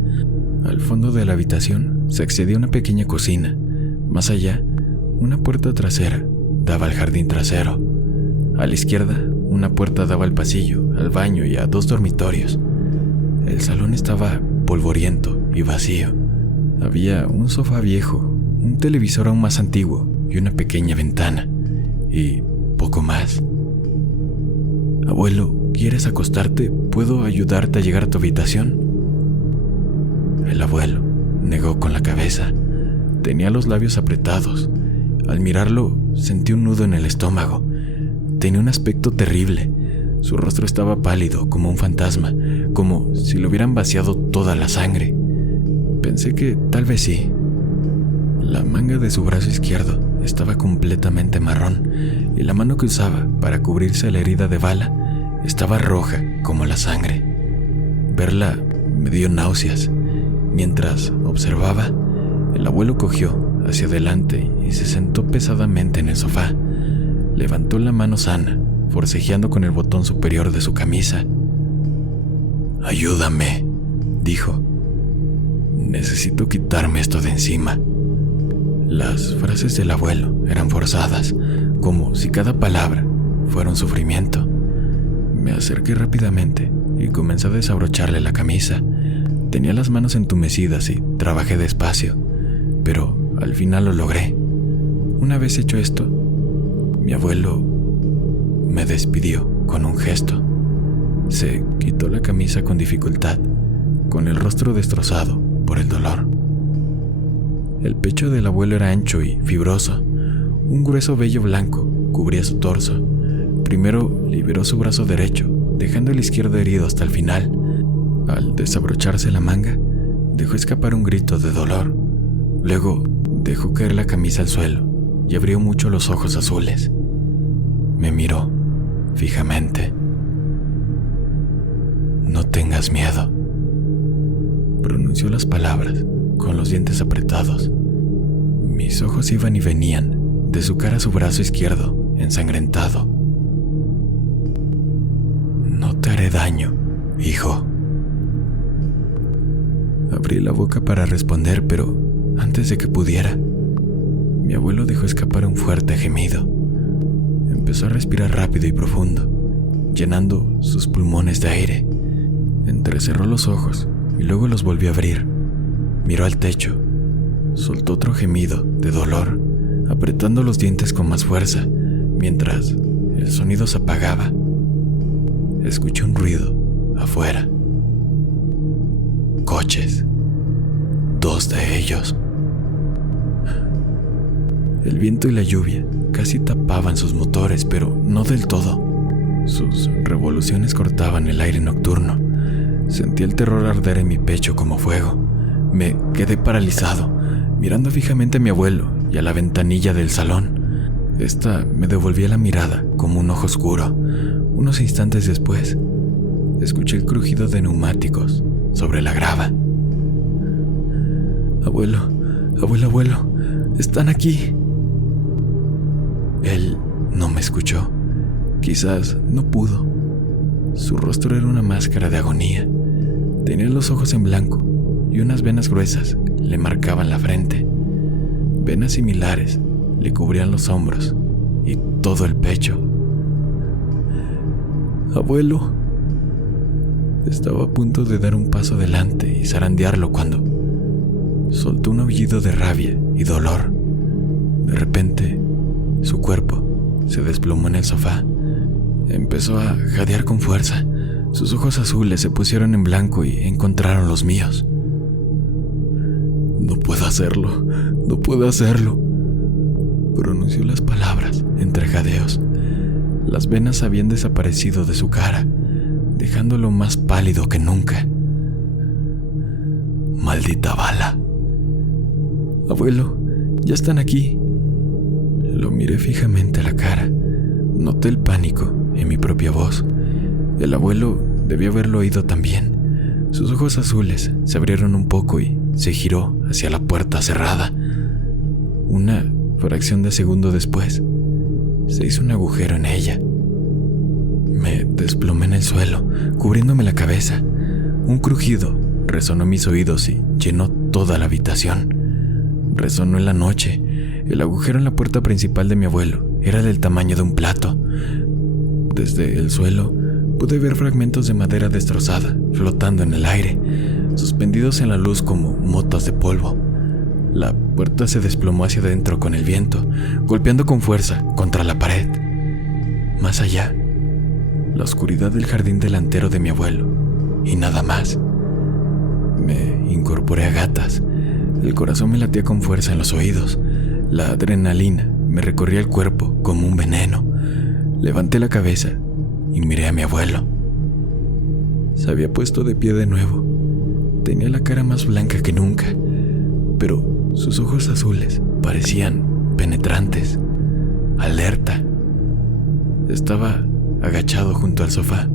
Al fondo de la habitación se accedía a una pequeña cocina. Más allá, una puerta trasera daba al jardín trasero. A la izquierda, una puerta daba al pasillo, al baño y a dos dormitorios. El salón estaba polvoriento y vacío. Había un sofá viejo, un televisor aún más antiguo y una pequeña ventana. Y poco más. Abuelo, ¿quieres acostarte? ¿Puedo ayudarte a llegar a tu habitación? El abuelo negó con la cabeza. Tenía los labios apretados. Al mirarlo, sentí un nudo en el estómago. Tenía un aspecto terrible. Su rostro estaba pálido como un fantasma, como si le hubieran vaciado toda la sangre. Pensé que tal vez sí. La manga de su brazo izquierdo estaba completamente marrón y la mano que usaba para cubrirse la herida de bala estaba roja como la sangre. Verla me dio náuseas. Mientras observaba, el abuelo cogió hacia adelante y se sentó pesadamente en el sofá. Levantó la mano sana, forcejeando con el botón superior de su camisa. «Ayúdame», dijo. «Necesito quitarme esto de encima». Las frases del abuelo eran forzadas, como si cada palabra fuera un sufrimiento. Me acerqué rápidamente y comencé a desabrocharle la camisa. Tenía las manos entumecidas y trabajé despacio, pero al final lo logré. Una vez hecho esto, mi abuelo me despidió con un gesto. Se quitó la camisa con dificultad, con el rostro destrozado por el dolor. El pecho del abuelo era ancho y fibroso. Un grueso vello blanco cubría su torso. Primero liberó su brazo derecho dejando el izquierdo herido hasta el final. Al desabrocharse la manga, dejó escapar un grito de dolor. Luego dejó caer la camisa al suelo y abrió mucho los ojos azules. Me miró fijamente. «No tengas miedo», pronunció las palabras con los dientes apretados. Mis ojos iban y venían de su cara a su brazo izquierdo, ensangrentado. «No te haré daño, hijo». Abrí la boca para responder, pero antes de que pudiera, mi abuelo dejó escapar un fuerte gemido. Empezó a respirar rápido y profundo, llenando sus pulmones de aire. Entrecerró los ojos y luego los volvió a abrir. Miró al techo, soltó otro gemido de dolor, apretando los dientes con más fuerza, mientras el sonido se apagaba. Escuché un ruido afuera. Coches, 2 de ellos. El viento y la lluvia casi tapaban sus motores, pero no del todo. Sus revoluciones cortaban el aire nocturno. Sentí el terror arder en mi pecho como fuego. Me quedé paralizado, mirando fijamente a mi abuelo y a la ventanilla del salón. Esta me devolvía la mirada como un ojo oscuro. Unos instantes después, escuché el crujido de neumáticos sobre la grava. «Abuelo, abuelo, están aquí». Él no me escuchó. Quizás no pudo. Su rostro era una máscara de agonía. Tenía los ojos en blanco y unas venas gruesas le marcaban la frente. Venas similares le cubrían los hombros y todo el pecho. «Abuelo». Estaba a punto de dar un paso adelante y zarandearlo cuando soltó un aullido de rabia y dolor. De repente, su cuerpo se desplomó en el sofá. Empezó a jadear con fuerza. Sus ojos azules se pusieron en blanco y encontraron los míos. «No puedo hacerlo, no puedo hacerlo», pronunció las palabras entre jadeos. Las venas habían desaparecido de su cara, dejándolo más pálido que nunca. «Maldita bala». «Abuelo, ya están aquí». Lo miré fijamente a la cara. Noté el pánico en mi propia voz. El abuelo debió haberlo oído también. Sus ojos azules se abrieron un poco y se giró hacia la puerta cerrada. Una fracción de segundo después, se hizo un agujero en ella. Me desplomé en el suelo, cubriéndome la cabeza. Un crujido resonó en mis oídos y llenó toda la habitación. Resonó en la noche. El agujero en la puerta principal de mi abuelo era del tamaño de un plato. Desde el suelo pude ver fragmentos de madera destrozada flotando en el aire, suspendidos en la luz como motas de polvo. La puerta se desplomó hacia adentro con el viento, golpeando con fuerza contra la pared. Más allá, la oscuridad del jardín delantero de mi abuelo, y nada más. Me incorporé a gatas. El corazón me latía con fuerza en los oídos. La adrenalina me recorría el cuerpo como un veneno. Levanté la cabeza y miré a mi abuelo. Se había puesto de pie de nuevo. Tenía la cara más blanca que nunca, pero sus ojos azules parecían penetrantes. Alerta. Estaba agachado junto al sofá,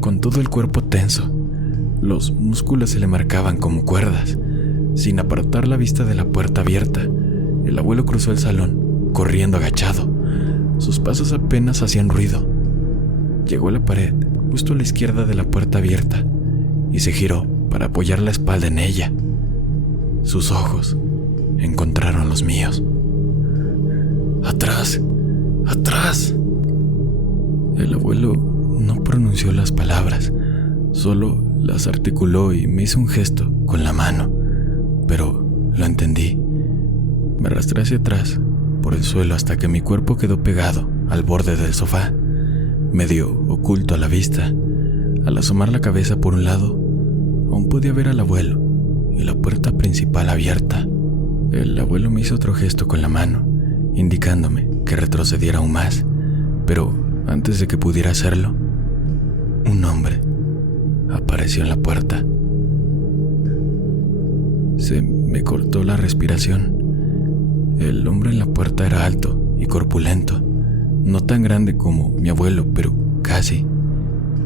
con todo el cuerpo tenso. Los músculos se le marcaban como cuerdas. Sin apartar la vista de la puerta abierta, el abuelo cruzó el salón, corriendo agachado. Sus pasos apenas hacían ruido. Llegó a la pared, justo a la izquierda de la puerta abierta, y se giró para apoyar la espalda en ella. Sus ojos encontraron los míos. «¡Atrás! ¡Atrás!». El abuelo no pronunció las palabras, solo las articuló y me hizo un gesto con la mano, pero lo entendí. Me arrastré hacia atrás por el suelo hasta que mi cuerpo quedó pegado al borde del sofá, medio oculto a la vista. Al asomar la cabeza por un lado, aún podía ver al abuelo y la puerta principal abierta. El abuelo me hizo otro gesto con la mano, indicándome que retrocediera aún más, pero antes de que pudiera hacerlo, un hombre apareció en la puerta. Se me cortó la respiración. El hombre en la puerta era alto y corpulento, no tan grande como mi abuelo, pero casi,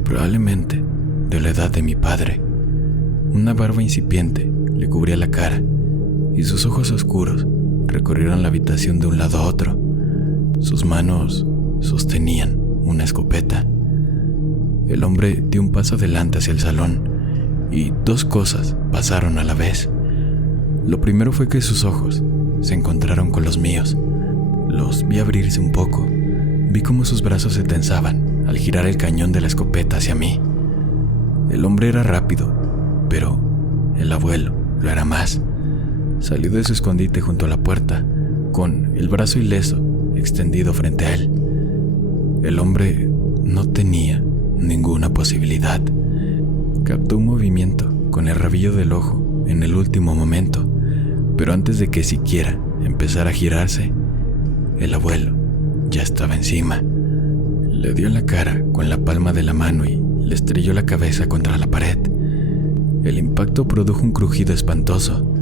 probablemente de la edad de mi padre. Una barba incipiente le cubría la cara y sus ojos oscuros recorrieron la habitación de un lado a otro. Sus manos sostenían una escopeta. El hombre dio un paso adelante hacia el salón y dos cosas pasaron a la vez. Lo primero fue que sus ojos se encontraron con los míos. Los vi abrirse un poco. Vi cómo sus brazos se tensaban al girar el cañón de la escopeta hacia mí. El hombre era rápido, pero el abuelo lo era más. Salió de su escondite junto a la puerta, con el brazo ileso extendido frente a él. El hombre no tenía ninguna posibilidad. Captó un movimiento con el rabillo del ojo en el último momento, pero antes de que siquiera empezara a girarse, el abuelo ya estaba encima. Le dio en la cara con la palma de la mano y le estrelló la cabeza contra la pared. El impacto produjo un crujido espantoso.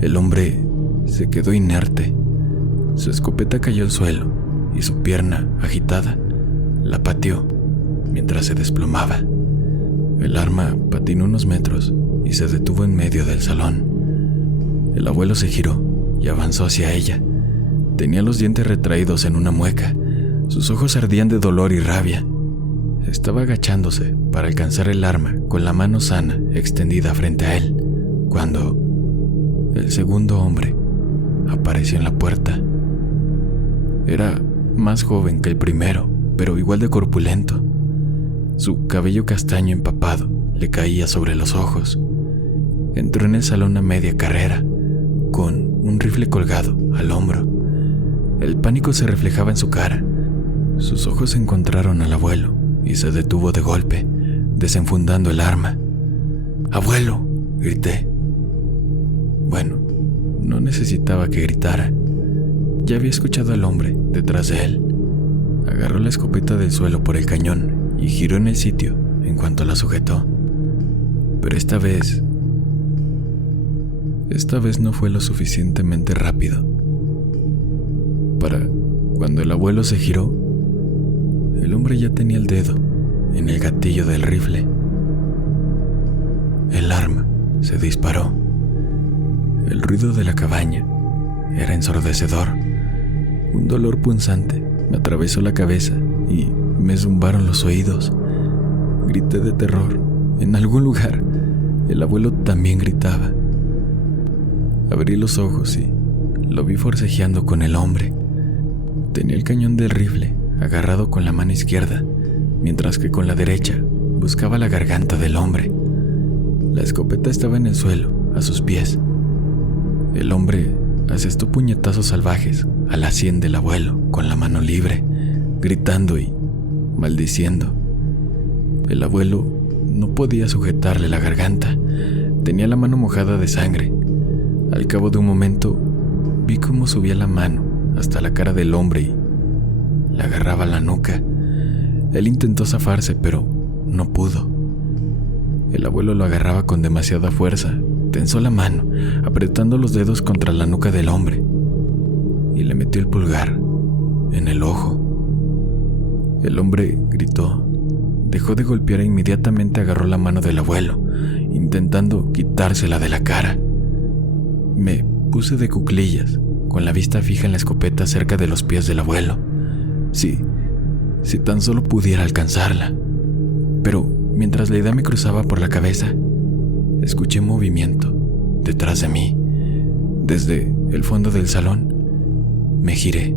El hombre se quedó inerte. Su escopeta cayó al suelo y su pierna, agitada, la pateó mientras se desplomaba. El arma patinó unos metros y se detuvo en medio del salón. El abuelo se giró y avanzó hacia ella. Tenía los dientes retraídos en una mueca. Sus ojos ardían de dolor y rabia. Estaba agachándose para alcanzar el arma con la mano sana extendida frente a él, cuando el segundo hombre apareció en la puerta. Era más joven que el primero, pero igual de corpulento. Su cabello castaño empapado le caía sobre los ojos. Entró en el salón a media carrera, con un rifle colgado al hombro. El pánico se reflejaba en su cara. Sus ojos encontraron al abuelo y se detuvo de golpe, desenfundando el arma. ¡Abuelo!, grité. Bueno, no necesitaba que gritara. Ya había escuchado al hombre detrás de él. Agarró la escopeta del suelo por el cañón y giró en el sitio en cuanto la sujetó. Pero esta vez no fue lo suficientemente rápido. Para cuando el abuelo se giró, el hombre ya tenía el dedo en el gatillo del rifle. El arma se disparó. El ruido de la cabaña era ensordecedor. Un dolor punzante me atravesó la cabeza y me zumbaron los oídos. Grité de terror. En algún lugar, el abuelo también gritaba. Abrí los ojos y lo vi forcejeando con el hombre. Tenía el cañón del rifle agarrado con la mano izquierda, mientras que con la derecha buscaba la garganta del hombre. La escopeta estaba en el suelo, a sus pies. El hombre asestó puñetazos salvajes a la sien del abuelo con la mano libre, gritando y maldiciendo. El abuelo no podía sujetarle la garganta. Tenía la mano mojada de sangre. Al cabo de un momento, vi cómo subía la mano hasta la cara del hombre y le agarraba la nuca. Él intentó zafarse, pero no pudo. El abuelo lo agarraba con demasiada fuerza. Tensó la mano, apretando los dedos contra la nuca del hombre, y le metió el pulgar en el ojo. El hombre gritó. Dejó de golpear e inmediatamente agarró la mano del abuelo, intentando quitársela de la cara. Me puse de cuclillas, con la vista fija en la escopeta cerca de los pies del abuelo. Si tan solo pudiera alcanzarla. Pero mientras la idea me cruzaba por la cabeza, escuché movimiento detrás de mí. Desde el fondo del salón, me giré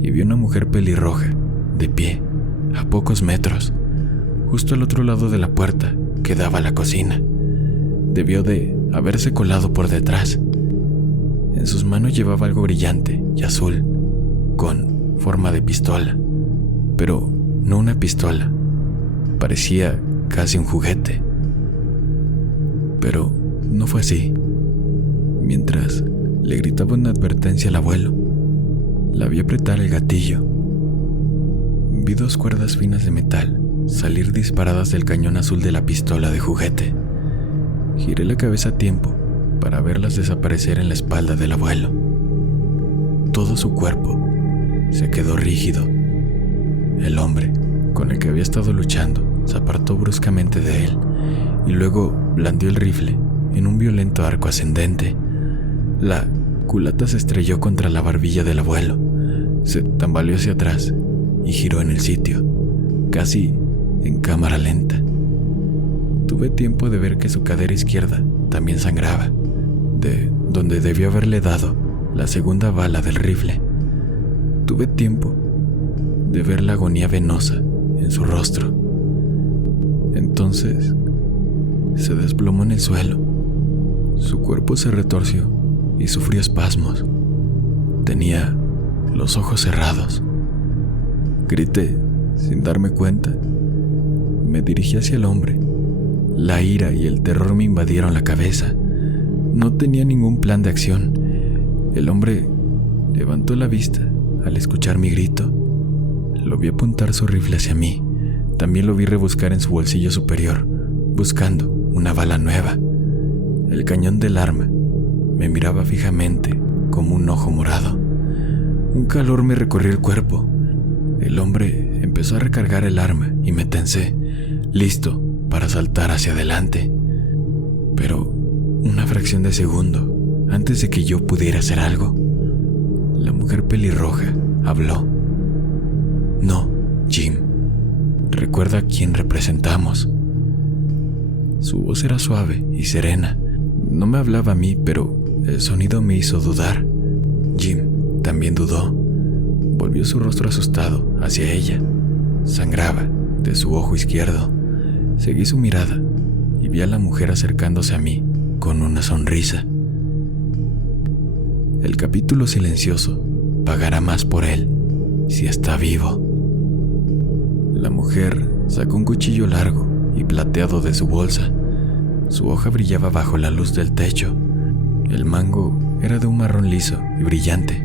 y vi una mujer pelirroja, de pie, a pocos metros, justo al otro lado de la puerta que daba a la cocina. Debió de haberse colado por detrás. En sus manos llevaba algo brillante y azul, con forma de pistola, pero no una pistola. Parecía casi un juguete. Pero no fue así. Mientras le gritaba una advertencia al abuelo, la vi apretar el gatillo. Vi dos cuerdas finas de metal salir disparadas del cañón azul de la pistola de juguete. Giré la cabeza a tiempo para verlas desaparecer en la espalda del abuelo. Todo su cuerpo se quedó rígido. El hombre con el que había estado luchando se apartó bruscamente de él y luego blandió el rifle en un violento arco ascendente. La culata se estrelló contra la barbilla del abuelo, se tambaleó hacia atrás y giró en el sitio, casi en cámara lenta. Tuve tiempo de ver que su cadera izquierda también sangraba, de donde debió haberle dado la segunda bala del rifle. Tuve tiempo de ver la agonía venosa en su rostro. Entonces se desplomó en el suelo. Su cuerpo se retorció y sufrió espasmos. Tenía los ojos cerrados. Grité sin darme cuenta. Me dirigí hacia el hombre. La ira y el terror me invadieron la cabeza. No tenía ningún plan de acción. El hombre levantó la vista al escuchar mi grito. Lo vi apuntar su rifle hacia mí. También lo vi rebuscar en su bolsillo superior, buscando una bala nueva. El cañón del arma me miraba fijamente como un ojo morado. Un calor me recorrió el cuerpo. El hombre empezó a recargar el arma y me tensé, listo para saltar hacia adelante. Pero una fracción de segundo antes de que yo pudiera hacer algo, la mujer pelirroja habló. No, Jim, recuerda a quién representamos. Su voz era suave y serena. No me hablaba a mí, pero el sonido me hizo dudar. Jim también dudó. Volvió su rostro asustado hacia ella. Sangraba de su ojo izquierdo. Seguí su mirada y vi a la mujer acercándose a mí con una sonrisa. El capítulo silencioso pagará más por él si está vivo. La mujer sacó un cuchillo largo y plateado de su bolsa. Su hoja brillaba bajo la luz del techo. El mango era de un marrón liso y brillante.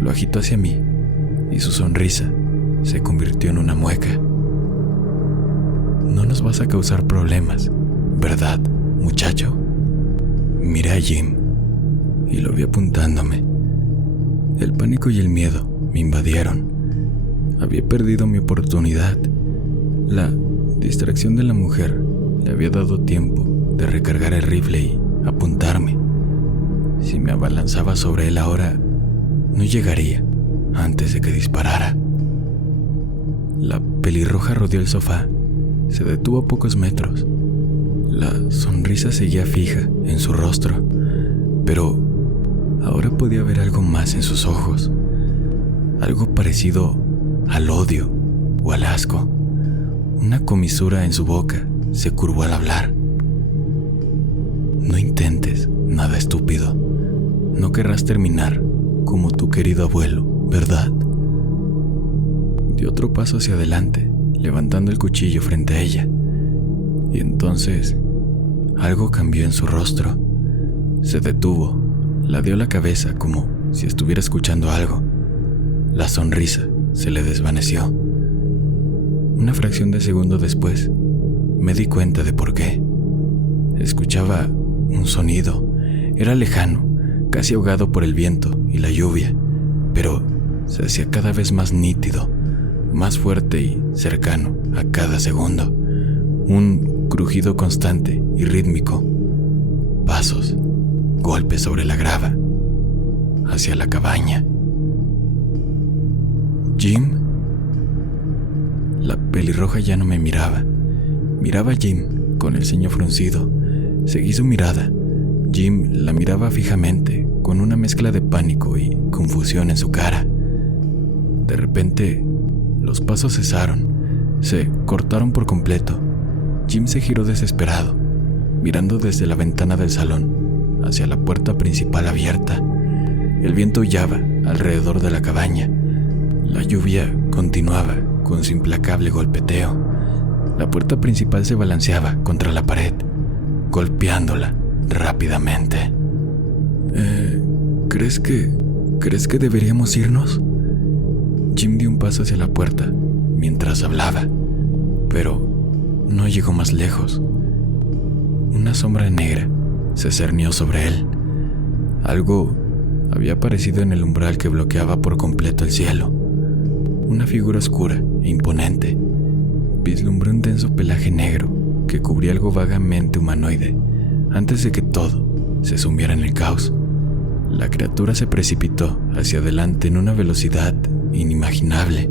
Lo agitó hacia mí y su sonrisa se convirtió en una mueca. No nos vas a causar problemas, ¿verdad, muchacho? Miré a Jim y lo vi apuntándome. El pánico y el miedo me invadieron. Había perdido mi oportunidad. La distracción de la mujer le había dado tiempo de recargar el rifle y apuntarme. Si me abalanzaba sobre él ahora, no llegaría antes de que disparara. La pelirroja rodeó el sofá. Se detuvo a pocos metros. La sonrisa seguía fija en su rostro, pero ahora podía ver algo más en sus ojos. Algo parecido al odio o al asco. Una comisura en su boca se curvó al hablar. No intentes nada estúpido. No querrás terminar como tu querido abuelo, ¿verdad? Dio otro paso hacia adelante, levantando el cuchillo frente a ella. Y entonces algo cambió en su rostro. Se detuvo, ladeó la cabeza como si estuviera escuchando algo. La sonrisa se le desvaneció. Una fracción de segundo después, me di cuenta de por qué. Escuchaba un sonido. Era lejano, casi ahogado por el viento y la lluvia, pero se hacía cada vez más nítido, más fuerte y cercano a cada segundo. Un crujido constante y rítmico. Pasos, golpes sobre la grava, hacia la cabaña. ¿Jim? La pelirroja ya no me miraba. Miraba a Jim con el ceño fruncido. Seguí su mirada. Jim la miraba fijamente, con una mezcla de pánico y confusión en su cara. De repente, los pasos cesaron. Se cortaron por completo. Jim se giró desesperado, mirando desde la ventana del salón hacia la puerta principal abierta. El viento aullaba alrededor de la cabaña. La lluvia continuaba con su implacable golpeteo. La puerta principal se balanceaba contra la pared, golpeándola rápidamente. ¿Crees que deberíamos irnos? Jim dio un paso hacia la puerta mientras hablaba. pero no llegó más lejos. Una sombra negra se cernió sobre él. Algo había aparecido en el umbral que bloqueaba por completo el cielo. Una figura oscura e imponente. Vislumbré un denso pelaje negro que cubría algo vagamente humanoide antes de que todo se sumiera en el caos. La criatura se precipitó hacia adelante en una velocidad inimaginable.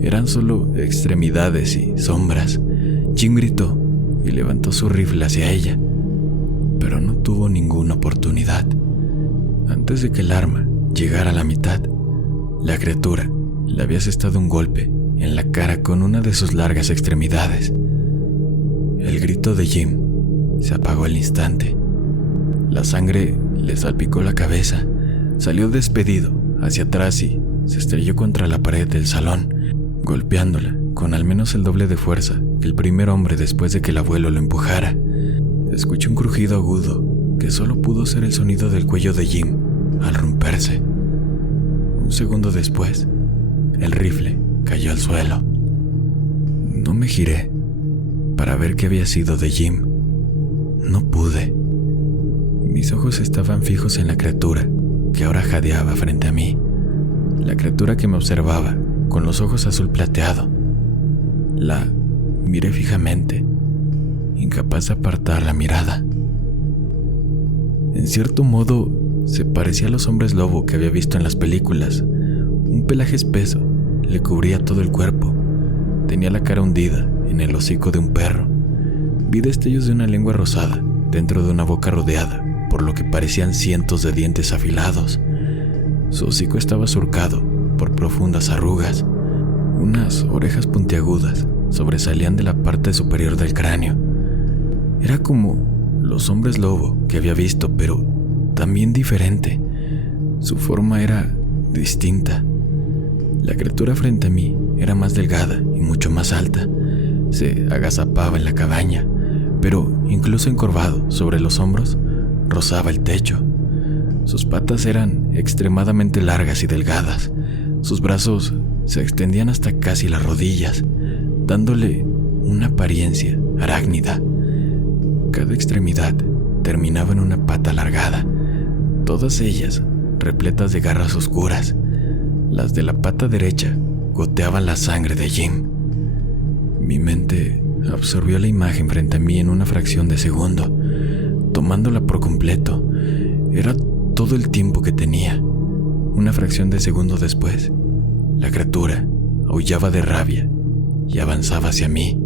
Eran solo extremidades y sombras. Jim gritó y levantó su rifle hacia ella, pero no tuvo ninguna oportunidad. Antes de que el arma llegara a la mitad, la criatura le había asestado un golpe en la cara con una de sus largas extremidades. El grito de Jim se apagó al instante. La sangre le salpicó la cabeza. Salió despedido hacia atrás y se estrelló contra la pared del salón, golpeándola con al menos el doble de fuerza que el primer hombre después de que el abuelo lo empujara. Escuché un crujido agudo que solo pudo ser el sonido del cuello de Jim al romperse. Un segundo después, el rifle cayó al suelo. No me giré para ver qué había sido de Jim. No pude. Mis ojos estaban fijos en la criatura que ahora jadeaba frente a mí. La criatura que me observaba con los ojos azul plateado. La miré fijamente, incapaz de apartar la mirada. En cierto modo, se parecía a los hombres lobo que había visto en las películas. Un pelaje espeso le cubría todo el cuerpo. Tenía la cara hundida en el hocico de un perro. Vi destellos de una lengua rosada dentro de una boca rodeada por lo que parecían cientos de dientes afilados. Su hocico estaba surcado por profundas arrugas. Unas orejas puntiagudas sobresalían de la parte superior del cráneo. Era como los hombres lobo que había visto, pero también diferente. Su forma era distinta. La criatura frente a mí era más delgada y mucho más alta. Se agazapaba en la cabaña, pero incluso encorvado sobre los hombros, rozaba el techo. Sus patas eran extremadamente largas y delgadas. Sus brazos se extendían hasta casi las rodillas, dándole una apariencia arácnida. Cada extremidad terminaba en una pata alargada, todas ellas repletas de garras oscuras. Las de la pata derecha goteaban la sangre de Jim. Mi mente absorbió la imagen frente a mí en una fracción de segundo, tomándola por completo. Era todo el tiempo que tenía. Una fracción de segundo después, la criatura aullaba de rabia y avanzaba hacia mí.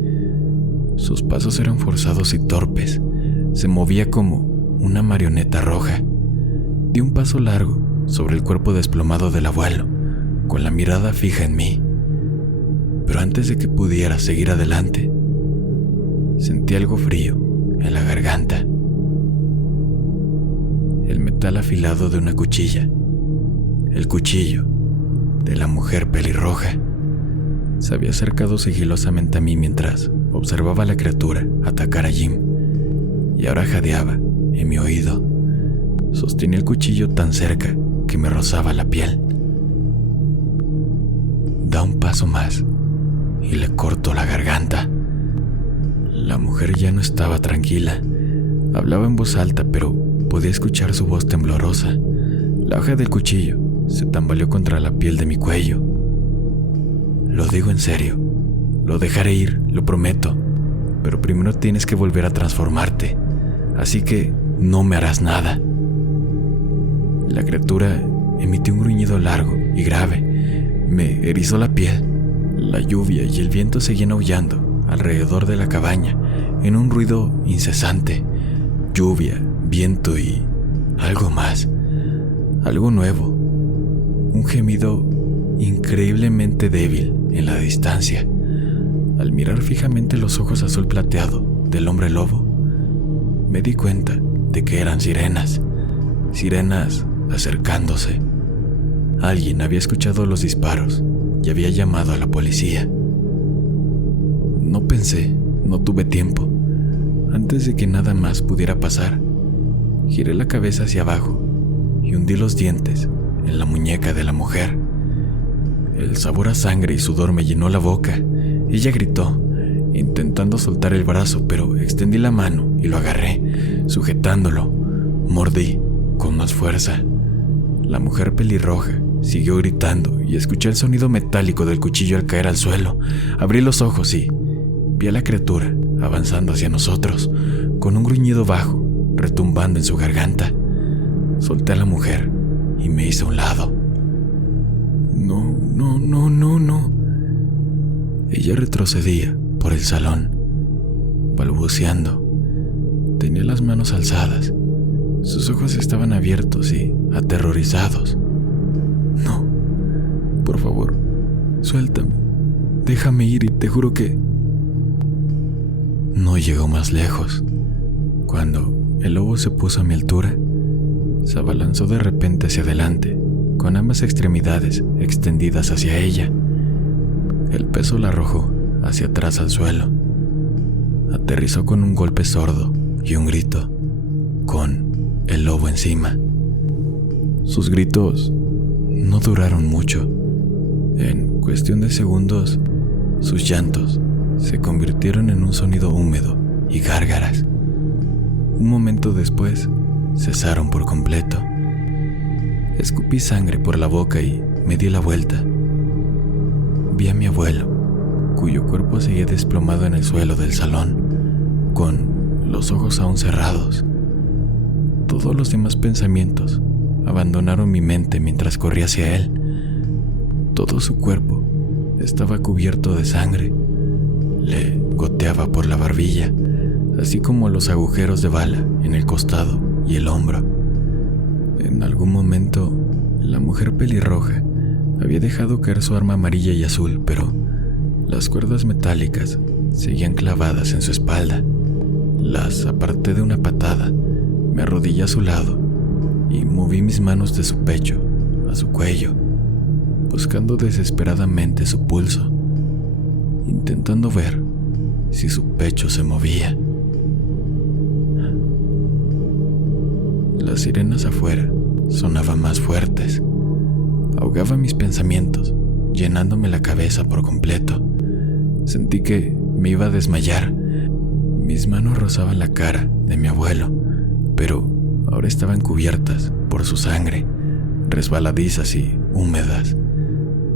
Sus pasos eran forzados y torpes. Se movía como una marioneta roja. Di un paso largo sobre el cuerpo desplomado del abuelo, con la mirada fija en mí. Pero antes de que pudiera seguir adelante, sentí algo frío en la garganta. El metal afilado de una cuchilla. El cuchillo de la mujer pelirroja. Se había acercado sigilosamente a mí mientras observaba a la criatura atacar a Jim, y ahora jadeaba en mi oído. Sostenía el cuchillo tan cerca que me rozaba la piel. Da un paso más y le corto la garganta. La mujer ya no estaba tranquila. Hablaba en voz alta, pero podía escuchar su voz temblorosa. La hoja del cuchillo se tambaleó contra la piel de mi cuello. Lo digo en serio. Lo dejaré ir, lo prometo. Pero primero tienes que volver a transformarte. Así que no me harás nada. La criatura emitió un gruñido largo y grave. Me erizó la piel. La lluvia y el viento seguían aullando alrededor de la cabaña en un ruido incesante. Lluvia, viento y algo más. Algo nuevo. Un gemido increíblemente débil en la distancia. Al mirar fijamente los ojos azul plateado del hombre lobo, me di cuenta de que eran sirenas. Sirenas acercándose. Alguien había escuchado los disparos y había llamado a la policía. No pensé, no tuve tiempo. Antes de que nada más pudiera pasar, giré la cabeza hacia abajo y hundí los dientes en la muñeca de la mujer. El sabor a sangre y sudor me llenó la boca. Ella gritó intentando soltar el brazo, pero extendí la mano y lo agarré, sujetándolo. Mordí con más fuerza. La mujer pelirroja siguió gritando y escuché el sonido metálico del cuchillo al caer al suelo. Abrí los ojos y vi a la criatura avanzando hacia nosotros, con un gruñido bajo retumbando en su garganta. Solté a la mujer y me hice a un lado. No. Ella retrocedía por el salón, balbuceando. Tenía las manos alzadas. Sus ojos estaban abiertos y aterrorizados. No, por favor, suéltame. Déjame ir y te juro que... No llegó más lejos. Cuando el lobo se puso a mi altura, se abalanzó de repente hacia adelante, con ambas extremidades extendidas hacia ella. El peso la arrojó hacia atrás al suelo. Aterrizó con un golpe sordo y un grito, con el lobo encima. Sus gritos no duraron mucho. En cuestión de segundos, sus llantos se convirtieron en un sonido húmedo y gárgaras. Un momento después, cesaron por completo. Escupí sangre por la boca y me di la vuelta. Vi a mi abuelo, cuyo cuerpo seguía desplomado en el suelo del salón, con los ojos aún cerrados. Todos los demás pensamientos abandonaron mi mente mientras corrí hacia él. Todo su cuerpo estaba cubierto de sangre. Le goteaba por la barbilla, así como los agujeros de bala en el costado y el hombro. En algún momento, la mujer pelirroja había dejado caer su arma amarilla y azul, pero las cuerdas metálicas seguían clavadas en su espalda. Las aparté de una patada, me arrodillé a su lado y moví mis manos de su pecho a su cuello, buscando desesperadamente su pulso, intentando ver si su pecho se movía. Las sirenas afuera sonaban más fuertes. Ahogaba mis pensamientos, llenándome la cabeza por completo. Sentí que me iba a desmayar. Mis manos rozaban la cara de mi abuelo, pero ahora estaban cubiertas por su sangre, resbaladizas y húmedas.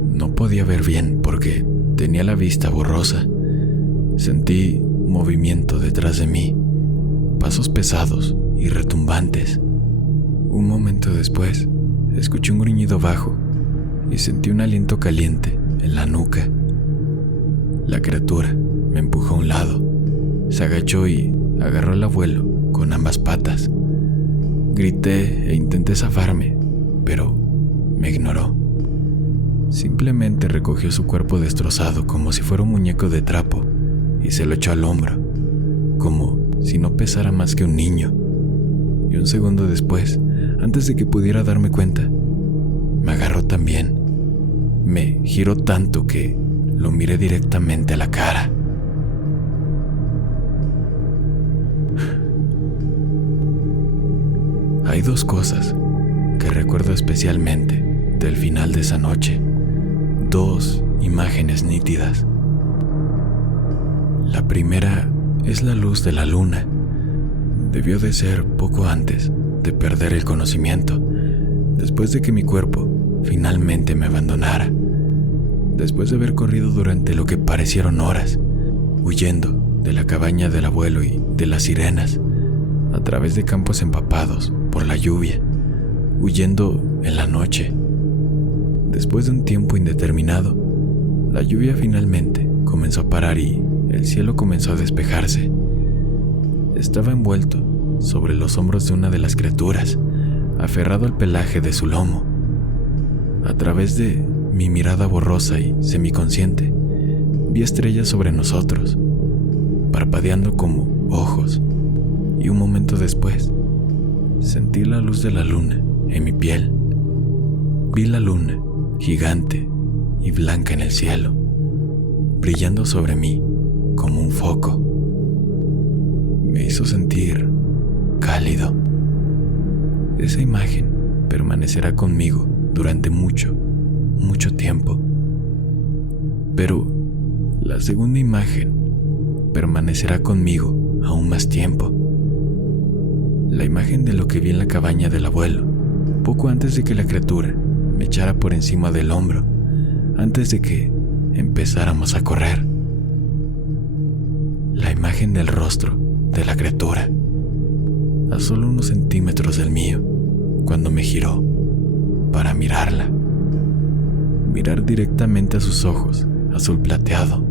No podía ver bien porque tenía la vista borrosa. Sentí movimiento detrás de mí, pasos pesados y retumbantes. Un momento después, escuché un gruñido bajo y sentí un aliento caliente en la nuca. La criatura me empujó a un lado, se agachó y agarró al abuelo con ambas patas. Grité e intenté zafarme, pero me ignoró. Simplemente recogió su cuerpo destrozado como si fuera un muñeco de trapo y se lo echó al hombro, como si no pesara más que un niño. Y un segundo después, antes de que pudiera darme cuenta, me agarró también. Me giró tanto que lo miré directamente a la cara. Hay dos cosas que recuerdo especialmente del final de esa noche. Dos imágenes nítidas. La primera es la luz de la luna. Debió de ser poco antes de perder el conocimiento, después de que mi cuerpo finalmente me abandonara, después de haber corrido durante lo que parecieron horas, huyendo de la cabaña del abuelo y de las sirenas, a través de campos empapados por la lluvia, huyendo en la noche. Después de un tiempo indeterminado, la lluvia finalmente comenzó a parar y el cielo comenzó a despejarse. Estaba envuelto sobre los hombros de una de las criaturas, aferrado al pelaje de su lomo. A través de mi mirada borrosa y semiconsciente, vi estrellas sobre nosotros, parpadeando como ojos, y un momento después, sentí la luz de la luna en mi piel. Vi la luna, gigante y blanca en el cielo, brillando sobre mí como un foco. Me hizo sentir cálido. Esa imagen permanecerá conmigo durante mucho tiempo. Pero la segunda imagen permanecerá conmigo aún más tiempo. La imagen de lo que vi en la cabaña del abuelo, poco antes de que la criatura me echara por encima del hombro, antes de que empezáramos a correr. La imagen del rostro de la criatura, a solo unos centímetros del mío, cuando me giró para mirarla. Mirar directamente a sus ojos, azul plateado.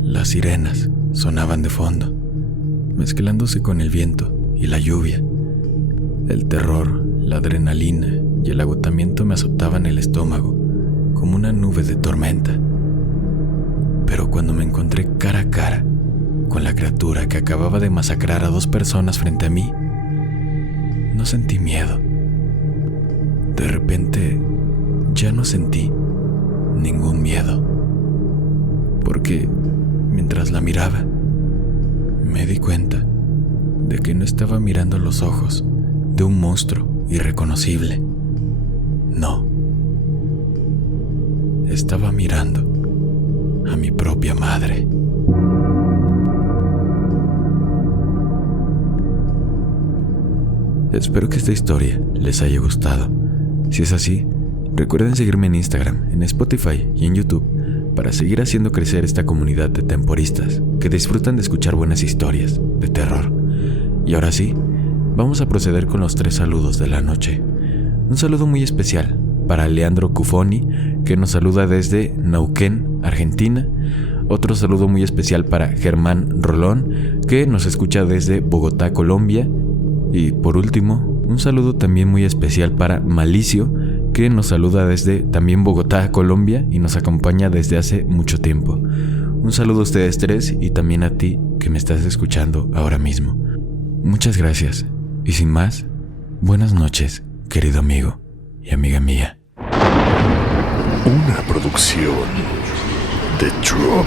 Las sirenas sonaban de fondo, mezclándose con el viento y la lluvia. El terror, la adrenalina y el agotamiento me azotaban el estómago como una nube de tormenta. Pero cuando me encontré cara a cara con la criatura que acababa de masacrar a 2 personas frente a mí, no sentí miedo. De repente, ya no sentí ningún miedo, porque mientras la miraba, me di cuenta de que no estaba mirando los ojos de un monstruo irreconocible. No, estaba mirando a mi propia madre. Espero que esta historia les haya gustado. Si es así, recuerden seguirme en Instagram, en Spotify y en YouTube para seguir haciendo crecer esta comunidad de temporistas que disfrutan de escuchar buenas historias de terror. Y ahora sí, vamos a proceder con los 3 saludos de la noche. Un saludo muy especial para Leandro Cufoni, que nos saluda desde Neuquén, Argentina. Otro saludo muy especial para Germán Rolón, que nos escucha desde Bogotá, Colombia. Y por último, un saludo también muy especial para Malicio, que nos saluda desde también Bogotá, Colombia, y nos acompaña desde hace mucho tiempo. Un saludo a ustedes 3 y también a ti que me estás escuchando ahora mismo. Muchas gracias. Y sin más, buenas noches, querido amigo y amiga mía. Una producción de Drop.